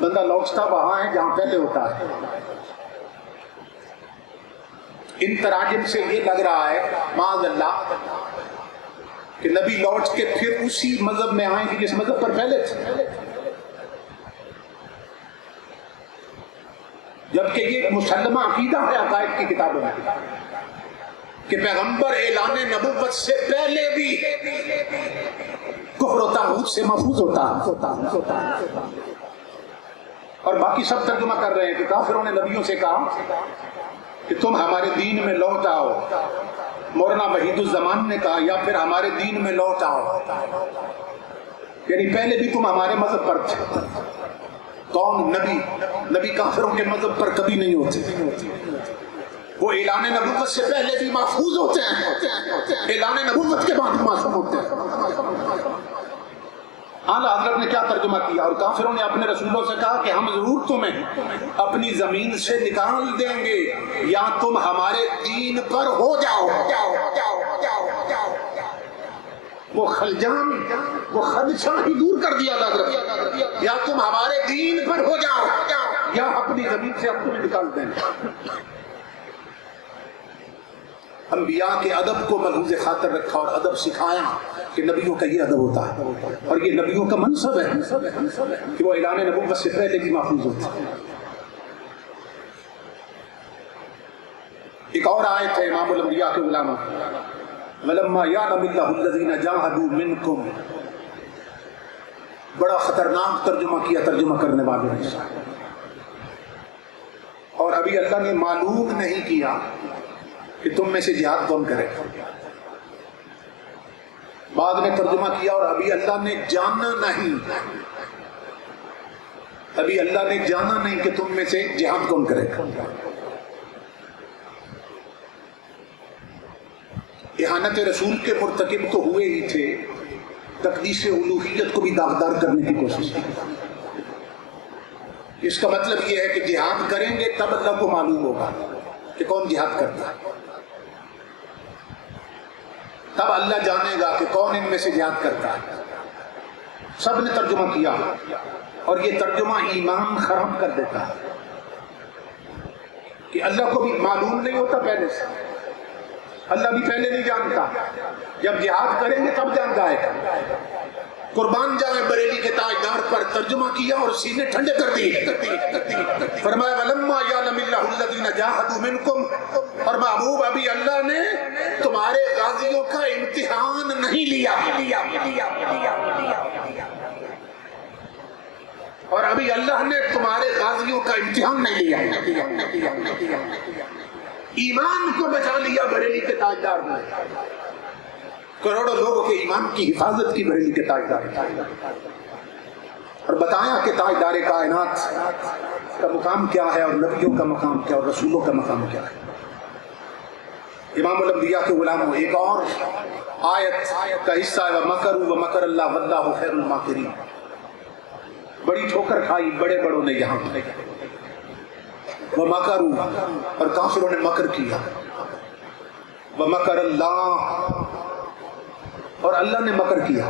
بندہ لوٹتا وہاں ہے جہاں پہلے ہوتا ہے. ان تراجم سے یہ لگ رہا ہے معاذ اللہ کہ نبی لوٹ کے پھر اسی مذہب میں آئیں گے جس مذہب پر پہلے تھے، جبکہ یہ مسلمہ عقیدہ ہے عقائد کی کتابوں میں کہ پیغمبر اعلان نبوت سے پہلے بھی کفر و طاغوت سے محفوظ ہوتا. اور باقی سب ترجمہ کر رہے ہیں کہ کافروں نے نبیوں سے کہا کہ تم ہمارے دین میں لوٹ آؤ. مولانا وحید الزمان نے کہا یا پھر ہمارے دین میں لوٹ آؤ، یعنی پہلے بھی تم ہمارے مذہب پر تھے. کون؟ نبی کافروں کے مذہب پر کبھی نہیں ہوتے. وہ اعلان نبوت سے پہلے بھی محفوظ ہوتے ہیں، اعلان نبوت کے بعد معصوم ہوتے ہیں. اعلیٰ حضرت نے کیا ترجمہ کیا؟ اور کافروں نے اپنے رسولوں سے کہا کہ ہم ضرور تمہیں اپنی زمین سے نکال دیں گے یا تم ہمارے دین پر ہو جاؤ. وہ خلجان، وہ خدشہ ہی دور کر دیا حضرت، یا تم ہمارے دین پر ہو جاؤ یا اپنی زمین سے ہم تمہیں نکال دیں گے. انبیاء کے ادب کو ملحوظ خاطر رکھا اور ادب سکھایا کہ نبیوں کا یہ ادب ہوتا ہے اور یہ نبیوں کا منصب ہے کہ وہ اعلان نبوت سے پہلے بھی محفوظ ہوتے ہیں. ایک اور آیت ہے امام الانبیاء کے غلاموں وَلَمَّا يَعْلَمِ اللَّهُ الَّذِينَ جَاهَدُوا مِنْكُمْ. بڑا خطرناک ترجمہ کیا ترجمہ کرنے والوں نے. اور ابھی اللہ نے معلوم نہیں کیا کہ تم میں سے جہاد کون کرے. بعد میں ترجمہ کیا اور ابھی اللہ نے جانا نہیں، ابھی اللہ نے جانا نہیں کہ تم میں سے جہاد کون کرے. اہانت رسول کے مرتکب تو ہوئے ہی تھے، تقدیس الوہیت کو بھی داغدار کرنے کی کوشش کی. اس کا مطلب یہ ہے کہ جہاد کریں گے تب اللہ کو معلوم ہوگا کہ کون جہاد کرتا ہے، تب اللہ جانے گا کہ کون ان میں سے جہاد کرتا ہے. سب نے ترجمہ کیا اور یہ ترجمہ ایمان خراب کر دیتا ہے کہ اللہ کو بھی معلوم نہیں ہوتا پہلے سے، اللہ بھی پہلے نہیں جانتا، جب جہاد کریں گے تب جان جائے گا. قربان جائے بریلی کے تاجدار پر ترجمہ کیا اور سینے ٹھنڈے کر دیے. فرمایا وَلَمَّا يَعْلَمِ اللَّهُ الَّذِينَ جَاهَدُوا مِنْكُمْ، اور محبوب ابھی اللہ نے تمہارے غازیوں کا امتحان نہیں لیا، اور ابھی اللہ نے تمہارے غازیوں کا امتحان نہیں لیا. ایمان کو بچا لیا بریلی کے تاجدار نے، کروڑوں لوگوں کے ایمان کی حفاظت کی بریلی کے تاجدار. اور بتایا کہ تاجدار کائنات کا مقام کیا ہے اور نبیوں کا مقام کیا اور رسولوں کا مقام کیا ہے۔ امام الانبیاء کے غلاموں، ایک اور آیت کا حصہ ہے وَمَكَرُوا وَمَكَرَ اللَّهُ وَاللَّهُ خَيْرُ الْمَاكِرِينَ۔ بڑی ٹھوکر کھائی بڑے بڑوں نے یہاں، وَمَكَرُوا، اور کافروں نے مکر کیا، وَمَكَرَ اللَّهُ، اور اللہ نے مکر کیا۔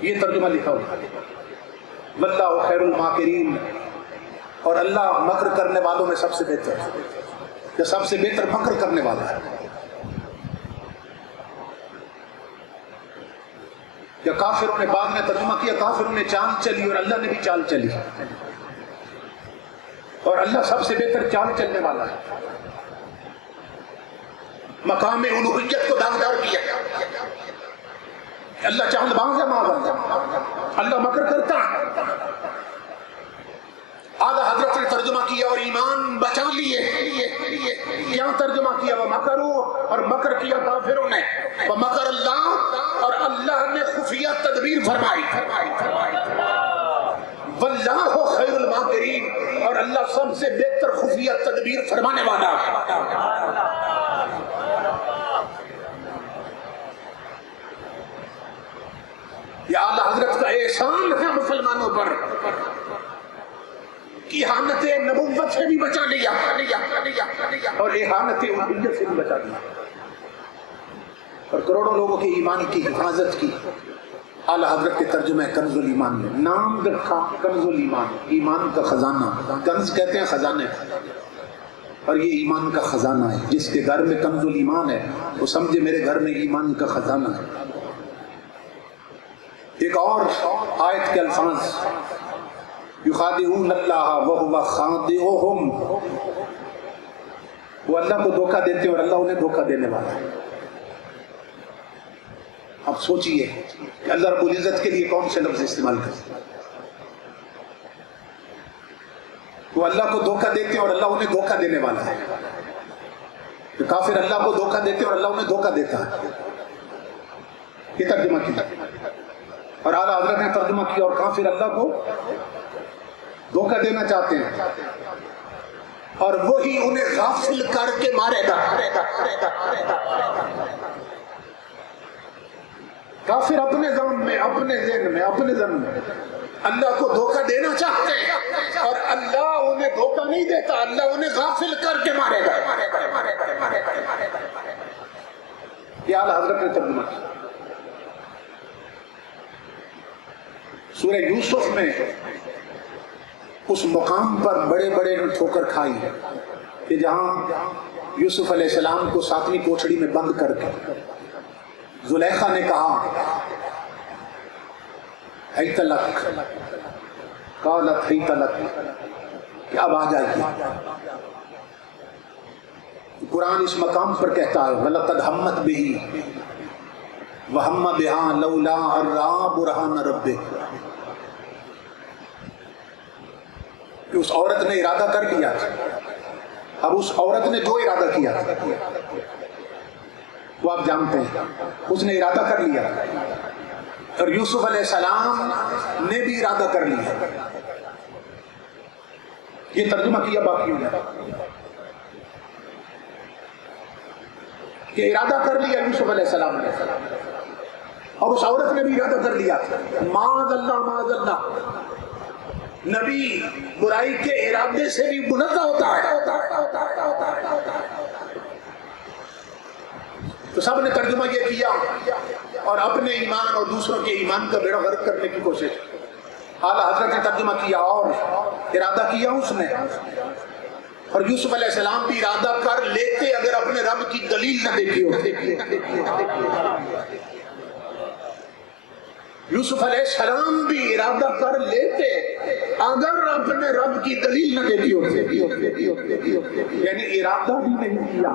یہ ترجمہ لکھا ہوا وَاللَّهُ خَيْرُ الْمَاكِرِينَ، اور اللہ مکر کرنے والوں میں سب سے بہتر ہے، کہ سب سے بہتر مکر کرنے والا ہے۔ یا کافروں نے بعد میں ترجمہ کیا کافروں نے چال چلی اور اللہ نے بھی چال چلی، اور اللہ سب سے بہتر چال چلنے والا ہے۔ مقام الوہیت کو داغدار کیا، اللہ چاند باز ہے، اللہ مکر کرتا ہے۔ آدھا حضرت نے ترجمہ کیا اور ایمان بچا لیے، کیا ترجمہ کیا وَمَكَرُوا، اور مکر کیا کافروں نے، وَمَكَرَ اللَّهُ، اور اللہ نے خفیہ تدبیر فرمائی، وَاللَّهُ خَيْرُ الْمَاكِرِينَ، اور اللہ سب سے بہتر خفیہ تدبیر فرمانے والا ہے۔ یہ اعلیٰ حضرت کا احسان ہے مسلمانوں پر کہ احانت نبوت سے بھی بچا لیا اور احانت الوہیت سے بھی بچا لیا، اور کروڑوں لوگوں کے ایمان کی حفاظت کی۔ اعلیٰ حضرت کے ترجمہ کنز الایمان میں نام رکھا کنز الایمان، ایمان کا خزانہ۔ کنز کہتے ہیں خزانے، اور یہ ایمان کا خزانہ ہے۔ جس کے گھر میں کنز الایمان ہے وہ سمجھے میرے گھر میں ایمان کا خزانہ ہے۔ ایک اور آیت کے الفاظ یخادعون اللہ وہو خادعہم، وہ اللہ کو دھوکہ دیتے ہیں اور اللہ انہیں دھوکہ دینے والا ہے۔ اب سوچئے کہ اللہ رب العزت کے لیے کون سے لفظ استعمال کرتے ہیں۔ وہ اللہ کو دھوکہ دیتے ہیں اور اللہ انہیں دھوکہ دینے والا ہے۔ کہ کافر اللہ کو دھوکہ دیتے ہیں اور اللہ انہیں دھوکہ دیتا ہے۔ یہ ترجمہ کیا، اور اعلیٰ حضرت نے ترجمہ کیا اور کافر اللہ کو دھوکہ دینا چاہتے ہیں اور وہی انہیں غافل کر کے مارے گا۔ کافر اپنے ذہن میں، اپنے ذہن میں، اپنے ذہن میں اللہ کو دھوکہ دینا چاہتے ہیں اور اللہ انہیں دھوکہ نہیں دیتا، اللہ انہیں غافل کر کے مارے گا۔ یہ اعلیٰ حضرت نے ترجمہ کیا۔ سورہ یوسف میں اس مقام پر بڑے بڑے نے ٹھوکر کھائی کہ جہاں یوسف علیہ السلام کو 7ویں کوٹھڑی میں بند کر کے زلیخا نے کہا حیت لک، قالت حیت لک، کہ اب آ جائیے۔ قرآن اس مقام پر کہتا ہے وَلَقَدْ ہَمَّتْ بِهِ وَهَمَّ بِهَا لَوْلَا أَن رَأَىٰ بُرْهَانَ رَبِّهِ، کہ اس عورت نے ارادہ کر لیا تھا۔ اب اس عورت نے جو ارادہ کیا تھا وہ آپ جانتے ہیں، اس نے ارادہ کر لیا اور یوسف علیہ السلام نے بھی ارادہ کر لیا۔ یہ ترجمہ کیا باقیوں نے کہ ارادہ کر لیا یوسف علیہ السلام نے، اور اس عورت نے بھی ارادہ کر لیا۔ معاذ اللہ معاذ اللہ، نبی برائی کے ارادے سے بھی منزہ ہوتا ہے۔ تو سب نے ترجمہ یہ کیا اور اپنے ایمان اور دوسروں کے ایمان کا بیڑا غرق کرنے کی کوشش۔ اعلیٰ حضرت نے ترجمہ کیا اور ارادہ کیا اس نے، اور یوسف علیہ السلام بھی ارادہ کر لیتے اگر اپنے رب کی دلیل نہ دیکھی ہوتی۔ یوسف علیہ السلام بھی ارادہ کر لیتے اگر اپنے رب کی دلیل نہ دیکھی ہوتی، یعنی ارادہ بھی نہیں کیا۔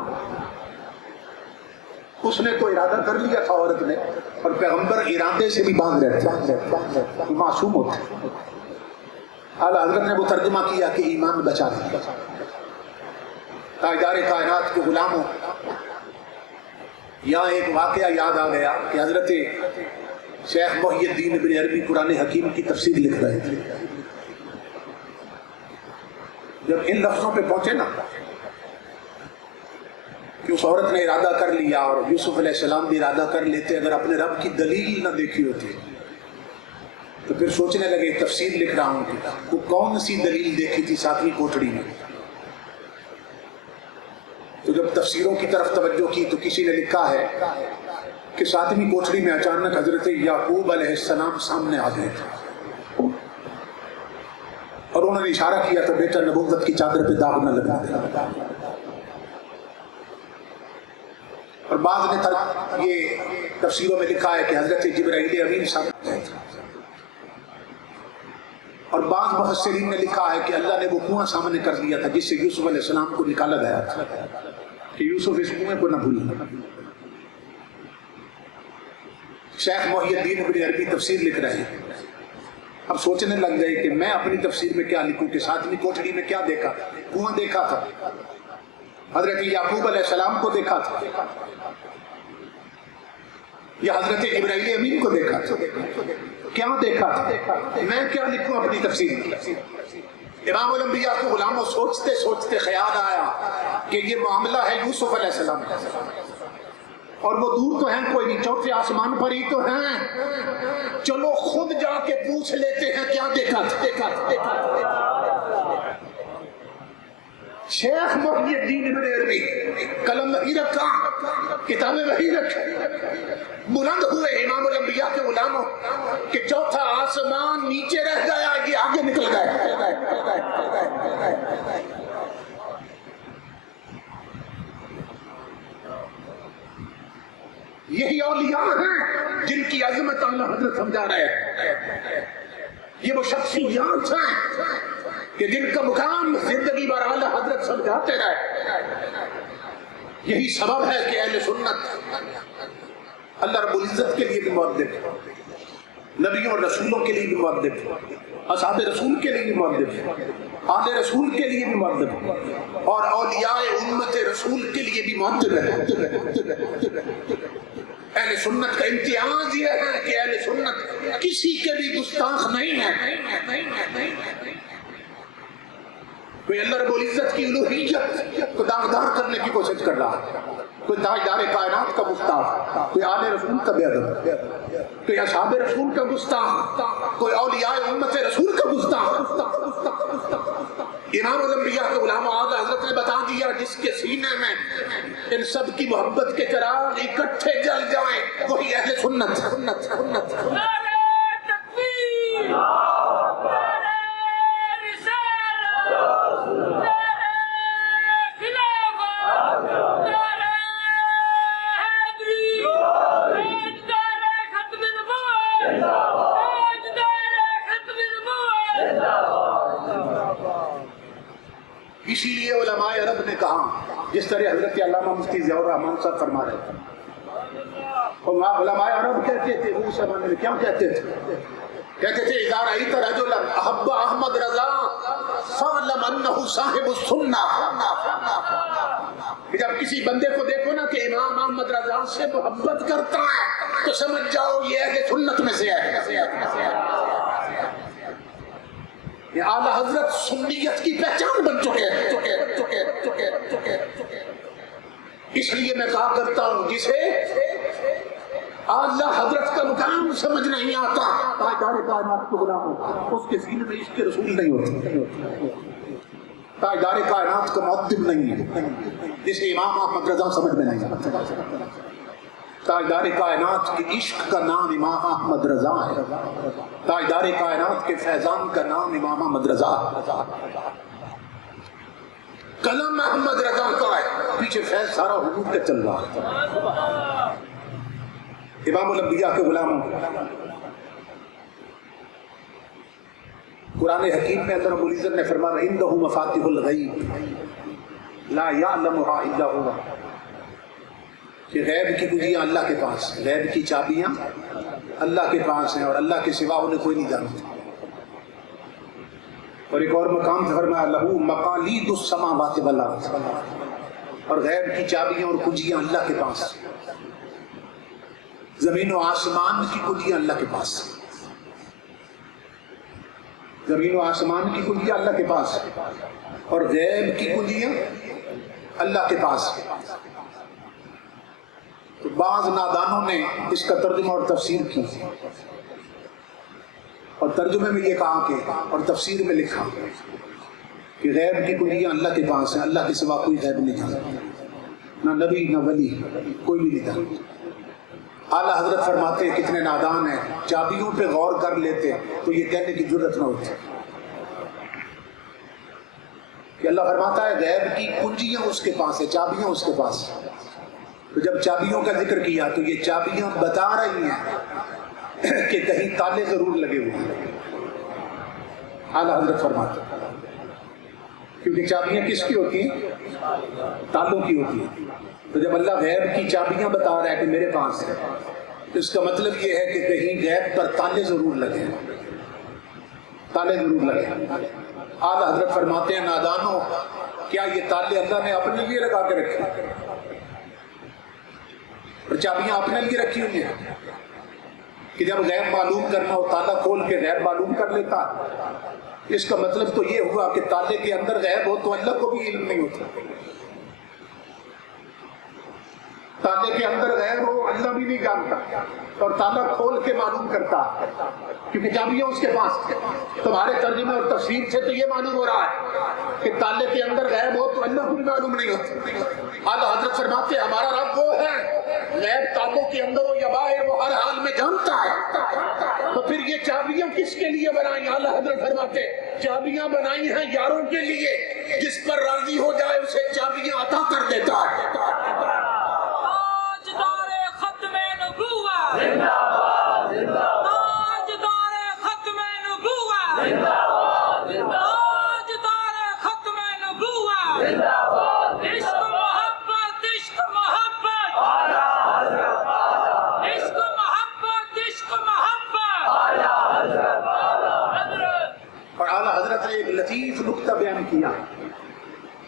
اس نے تو ارادہ کر لیا تھا عورت نے، اور پیغمبر ارادے سے بھی باندھ رہے تھے، معصوم ہوتے۔ اعلیٰ حضرت نے وہ ترجمہ کیا کہ ایمان بچا لیا۔ تاجدار کائنات کے غلاموں، یہاں ایک واقعہ یاد آ گیا کہ حضرت شیخ محی الدین ابن عربی قرآن حکیم کی تفسیر لکھ رہے تھے. جب ان لفظوں پہ پہنچے نا کہ اس عورت نے ارادہ کر لیا اور یوسف علیہ السلام بھی ارادہ کر لیتے اگر اپنے رب کی دلیل نہ دیکھی ہوتی تو پھر سوچنے لگے تفسیر لکھ رہا ہوں کہ وہ کون سی دلیل دیکھی تھی ساتویں کوٹڑی میں. تو جب تفسیروں کی طرف توجہ کی تو کسی نے لکھا ہے کہ ساتویں کوٹڑی میں اچانک حضرت یعقوب علیہ السلام سامنے آ گئے تھے اور انہوں نے اشارہ کیا تو بیٹا نبوت کی چادر پہ داغ نہ لگا دے. اور بعض نے یہ تفسیروں میں لکھا ہے کہ حضرت جبرائیل امین صاحب گئے تھے. اور بعض مفسرین نے لکھا ہے کہ اللہ نے وہ کنواں سامنے کر دیا تھا جس سے یوسف علیہ السلام کو نکالا گیا تھا کہ یوسف اس کنویں کو نہ بھولنا. شیخ محی الدین ابن عربی تفسیر لکھ رہے ہیں. اب سوچنے لگ گئے کہ میں اپنی تفسیر میں کیا لکھوں کہ ساتویں کوٹڑی میں کیا دیکھا, کنواں دیکھا تھا, حضرت یعقوب علیہ السلام کو دیکھا تھا یا حضرت جبرائیل امین کو دیکھا تھا, کیا دیکھا تھا, میں کیا لکھوں اپنی تفسیر میں. امام الانبیاء کو غلاموں سوچتے سوچتے خیال آیا کہ یہ معاملہ ہے یوسف علیہ السلام اور وہ دور تو ہیں کوئی نہیں, چوتھے آسمان پر ہی تو ہیں, چلو خود جا کے پوچھ لیتے ہیں کیا دیکھا تھا. شیخ محی الدین ابن عربی قلم وہی رکھا, کتابیں وہی رکھی, بلند ہوئے امام الانبیاء کے غلاموں کہ چوتھا آسمان نیچے رہ گیا, یہ آگے نکل گئے. یہی اولیاء ہیں جن کی عظمت اللہ حضرت سمجھا رہے ہیں. یہ وہ شخصیات ہیں کہ جن کا مقام زندگی بھر اعلیٰ حضرت سمجھاتے رہے. یہی سبب ہے کہ اہل سنت اللہ رب العزت کے لیے بھی مؤدب, نبیوں اور رسولوں کے لیے بھی مؤدب, اصحاب رسول کے لیے بھی مؤدب, آل رسول کے لیے بھی مؤدب اور اولیاء امت رسول کے لیے بھی مؤدب ہے. اہل سنت کا امتیاز یہ ہے کہ اہل سنت کسی کے بھی گستاخ نہیں ہے. کوئی اللہ رب العزت کی الوہیت کو داغدار کرنے کی کوشش کر رہا ہے, کوئی تاجدار کائنات کا گستاخ, کوئی آل رسول کا بے ادب, کوئی اصحاب رسول کا گستاخ, کوئی اولیاء امت رسول کا گستاخ. امام الانبیاء کے علماء اعلیٰ حضرت نے بتا دیا جس کے سینے میں ان سب کی محبت کے چراغ اکٹھے جل جائیں وہی اہل سنت. اسی لیے علماء عرب نے کہا جس طرح حضرت علامہ مفتی ضیاء الرحمان صاحب فرما رہے تھے, علماء عرب کہتے تھے اس زمانے میں کیا کہتے تھے اذا رأیت رجلا احب احمد رضا فاعلم انہ صاحب السنہ. جب کسی بندے کو دیکھو نا کہ امام احمد رضا سے محبت کرتا ہے تو سمجھ جاؤ یہ اہل سنت میں سے ہے. یہ اعلیٰ حضرت سنیت کی پہچان بن چکے ہیں. اس لیے میں کہا کرتا ہوں جسے اعلیٰ حضرت کا مقام سمجھ نہیں آتا تاجدار کائنات کو غلام ہو اس کے سینے میں عشق رسول نہیں ہوتا, تاجدار کائنات کا مؤدب نہیں ہے جسے امام احمد رضا سمجھ میں نہیں آتا. تاجدار کائنات کے عشق کا نام امام احمد رضا ہے, تاجدار کائنات کے فیضان کا نام امام احمد رضا ہے. قلم احمد رضا کا ہے, پیچھے فیض سارا حضور کا چل رہا ہے. امام الانبیاء کے غلاموں قرآن حکیم میں اللہ رب العزت نے فرمایا عنده مفاتیح الغیب لا یعلمها الا هو, کہ غیب کی کنجیاں اللہ کے پاس, غیب کی چابیاں اللہ کے پاس ہیں اور اللہ کے سوا انہیں کوئی نہیں جانتا. اور ایک اور مقام سے فرمایا لہو مقالید السماوات والارض, اور غیب کی چابیاں اور کنجیاں اللہ کے پاس, زمین و آسمان کی کنجیاں اللہ کے پاس، زمین و آسمان کی کنجیاں اللہ کے پاس، اور غیب کی کنجیاں اللہ کے پاس۔ تو بعض نادانوں نے اس کا ترجمہ اور تفسیر کی، اور ترجمے میں یہ کہا کہ، اور تفسیر میں لکھا کہ غیب کی کنجیاں اللہ کے پاس ہیں، اللہ کے سوا کوئی غیب نہیں جانتا، نہ نبی نہ ولی، کوئی بھی نہیں جانتا۔ اعلیٰ حضرت فرماتے ہیں کتنے نادان ہیں، چابیوں پہ غور کر لیتے تو یہ کہنے کی جرت نہ ہوتی کہ اللہ فرماتا ہے غیب کی کنجیاں اس کے پاس ہے، چابیاں اس کے پاس۔ تو جب چابیوں کا ذکر کیا تو یہ چابیاں بتا رہی ہیں کہ کہیں تالے ضرور لگے ہوئے ہیں، اعلیٰ حضرت فرماتے ہیں، کیونکہ چابیاں کس کی ہوتی ہیں؟ تالوں کی ہوتی ہیں۔ تو جب اللہ غیب کی چابیاں بتا رہا ہے کہ میرے پاس ہے، تو اس کا مطلب یہ ہے کہ کہیں غیب پر تالے ضرور لگے، تالے ضرور لگے۔ اعلیٰ حضرت فرماتے ہیں نادانوں، کیا یہ تالے اللہ نے اپنے لیے لگا کے رکھے اور چابیاں اپنے لیے رکھی ہوئی ہیں کہ جب غیب معلوم کرنا ہو تالا کھول کے غیب معلوم کر لیتا؟ اس کا مطلب تو یہ ہوا کہ تالے کے اندر غیب ہو تو اللہ کو بھی علم نہیں ہوتا، تالے کے اندر غیب ہو اللہ بھی نہیں جانتا، اور تالا کھول کے معلوم کرتا کیونکہ چابیاں اس کے پاس۔ تمہارے ترجمے اور تفسیر سے تو یہ معلوم ہو رہا ہے کہ تالے کے اندر غیب ہو تو اللہ کو بھی معلوم نہیں ہوتا۔ اعلیٰ حضرت فرماتے ہیں ہمارا رب وہ ہے غیب تالوں کے اندر ہو یا باہر وہ ہر حال میں جانتا ہے۔ تو پھر یہ چابیاں کس کے لیے بنائی؟ اعلیٰ حضرت فرماتے ہیں چابیاں بنائی ہیں یاروں کے لیے، جس پر راضی ہو جائے اسے چابیاں عطا کر دیتا ہے۔ اور اعلیٰ حضرت نے ایک لطیف نکتہ بیان کیا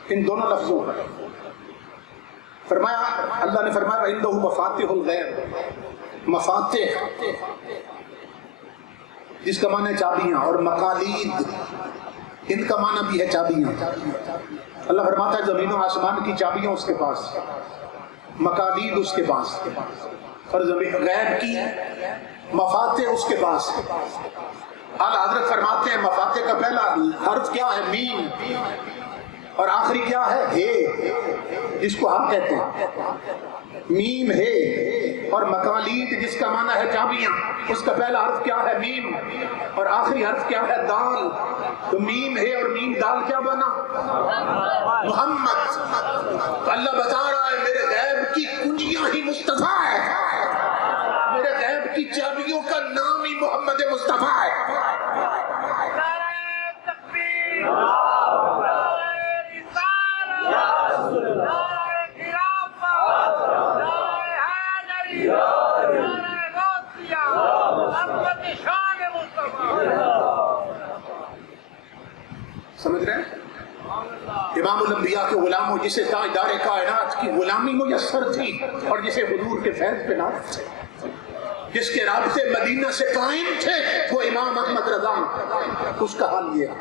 ان دونوں لفظوں پر، فرمایا اللہ نے فرمایا وَإِنَّهُ مَفَاتِحُ الْغَیْبِ، مفاتح جس کا معنی ہے چابیاں، اور مقالید ان کا معنی بھی ہے چابیاں۔ اللہ فرماتا ہے زمین و آسمان کی چابیاں اس کے پاس، مقالید اس کے پاس، اور غیب کی مفاتح اس کے پاس۔ اعلیٰ حضرت فرماتے ہیں مفاتح کا پہلا حرف کیا ہے؟ میم، اور آخری کیا ہے؟ ہے، جس کو ہم کہتے ہیں میم ہے، اور مقالید جس کا معنی ہے چابیاں، اس کا پہلا حرف کیا ہے؟ میم، اور آخری حرف کیا ہے؟ دال۔ تو میم ہے اور میم دال کیا بنا؟ محمد۔ تو اللہ بتا رہا ہے میرے غیب کی کنجیاں ہی مصطفیٰ ہے، میرے غیب کی چابیوں کا نام ہی محمد مصطفیٰ ہے۔ سمجھ رہے ہیں؟ امام الانبیاء کے غلاموں جسے تاجدار کائنات کی غلامی میسر تھی، اور جسے حضور کے فیض پہ ناز تھے، جس کے رابطے مدینہ سے قائم تھے، وہ امام احمد رضا، اس کا حال یہ ہے۔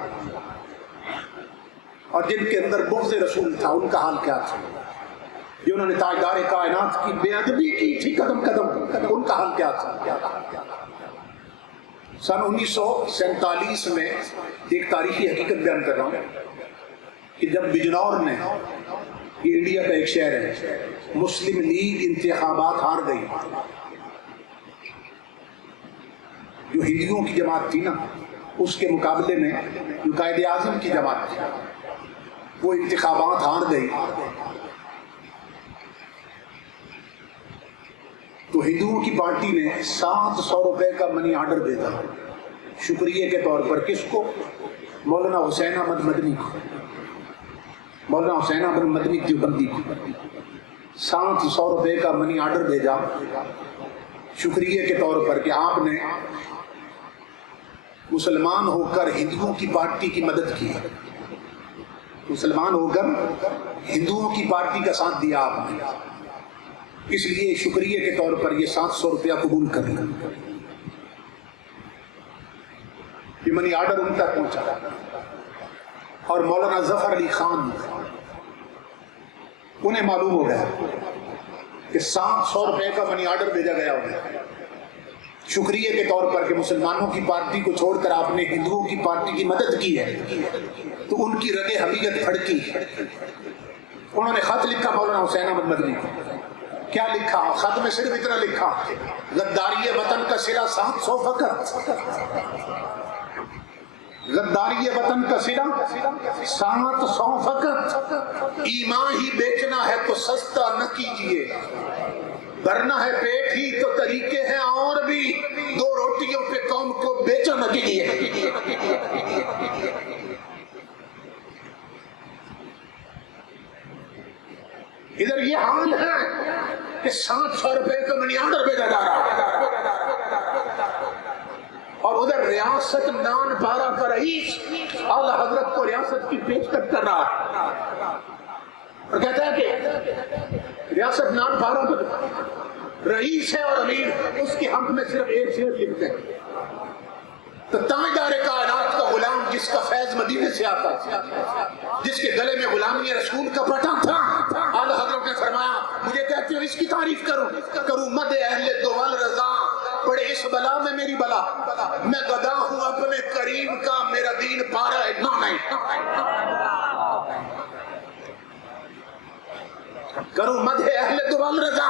اور جن کے اندر بغض رسول تھا ان کا حال کیا تھا؟ جنہوں نے تاجدار کائنات کی بے ادبی کی تھی قدم قدم، ان کا حال کیا تھا؟ سن 1947 میں ایک تاریخی حقیقت بیان کر رہا ہوں کہ جب بجنور نے، یہ انڈیا کا ایک شہر ہے، مسلم لیگ انتخابات ہار گئی، جو ہندوؤں کی جماعت تھی نا، اس کے مقابلے میں جو قائد اعظم کی جماعت تھی وہ انتخابات ہار گئی، تو ہندوؤں کی پارٹی نے 700 روپے کا منی آرڈر بھیجا شکریہ کے طور پر۔ کس کو؟ مولانا حسین احمد مدنی کو، مولانا حسین احمد مدنی دیوبندی کو 700 روپے کا منی آرڈر بھیجا شکریہ کے طور پر کہ آپ نے مسلمان ہو کر ہندوؤں کی پارٹی کی مدد کی، مسلمان ہو کر ہندوؤں کی پارٹی کا ساتھ دیا آپ نے۔ اس لیے شکریہ کے طور پر یہ 700 روپیہ قبول کر لیں. یہ منی آرڈر ان تک پہنچا اور مولانا ظفر علی خان انہیں معلوم ہو گیا کہ 700 روپے کا منی آرڈر بھیجا گیا انہیں شکریہ کے طور پر کہ مسلمانوں کی پارٹی کو چھوڑ کر آپ نے ہندوؤں کی پارٹی کی مدد کی ہے. تو ان کی رگے حقیقت پھڑکی. انہوں نے خط لکھا مولانا حسین احمد مدنی کو. کیا لکھا؟ خط میں صرف اتنا لکھا: غداری وطن کا سلا 700 فقط. غداری وطن کا سلا 700 فقط. ایمان ہی بیچنا ہے تو سستا نہ کیجیے، بھرنا ہے پیٹ ہی تو طریقے ہیں اور بھی. 2 روٹیوں پہ قوم کو بیچا نہ کیجیے. ادھر یہ حال ہے کہ 700 روپے کا منی آرڈر بھیجا جا رہا ہے اور ادھر ریاست نان پارا کا رئیس اعلی حضرت کو ریاست کی پیشکش کر رہا ہے اور کہتا ہے کہ ریاست نان پارا کا رئیس ہے اور امیر اس کے حق میں صرف ایک شعر لکھتے ہیں. تو تاجدار کائنات کا غلام جس کا فیض مدینے سے آتا، جس کے گلے میں غلامی رسول کا پٹا تھا، اعلی حضرت نے فرمایا مجھے کہتے ہو اس کی تعریف کروں مد اہل دوال رضا پڑے اس بلا میں میری بلا. میں گدا ہوں اپنے کریم کا، میرا دین پارا ہے نہیں. کروں مد اہل دوال رضا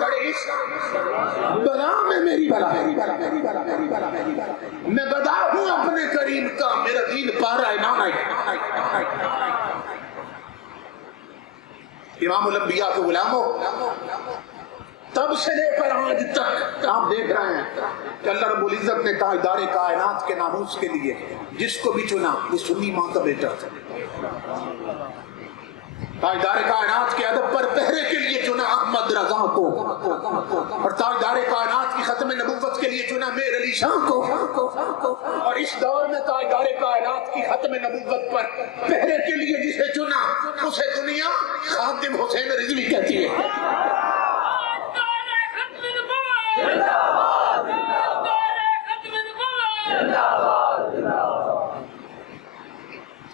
پڑے اس بلا میں میری بلا. میں گدا ہوں اپنے کریم کا، میرا دین پارا ہے نہیں. امام الانبیاء کے غلاموں، تب سے لے کر آج تک آپ دیکھ رہے ہیں کہ اللہ رب العزت نے تاجدار کائنات کے ناموس کے لیے جس کو بھی چنا وہ سنی ماں کا بیٹا تھا. تاجدار کائنات کے ادب پر پہرے کے لیے چنا احمد رضا کو اور تاجدار کائنات کی ختم نبوت کے لیے چنا میر علی شاہ کو. اور اس دور میں تاجدار کائنات کی ختم نبوت پر پہرے کے لیے جسے چنا اسے دنیا خادم حسین رضوی کہتی ہے.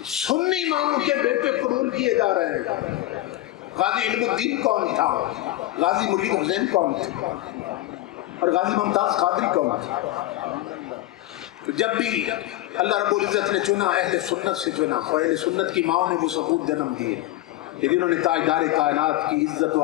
سنی امام کے بیٹے قبول کیے جا رہے ہیں. غازی علم الدین کون تھا؟ غازی مرید حسین کون تھا؟ اور غازی ممتاز قادری کون تھا؟ جب بھی اللہ رب العزت نے چنا اہل سنت سے چنا اور اہل سنت کی ماں نے وہ ثبوت جنم دیے کہ جنہوں نے تاجدار کائنات کی عزت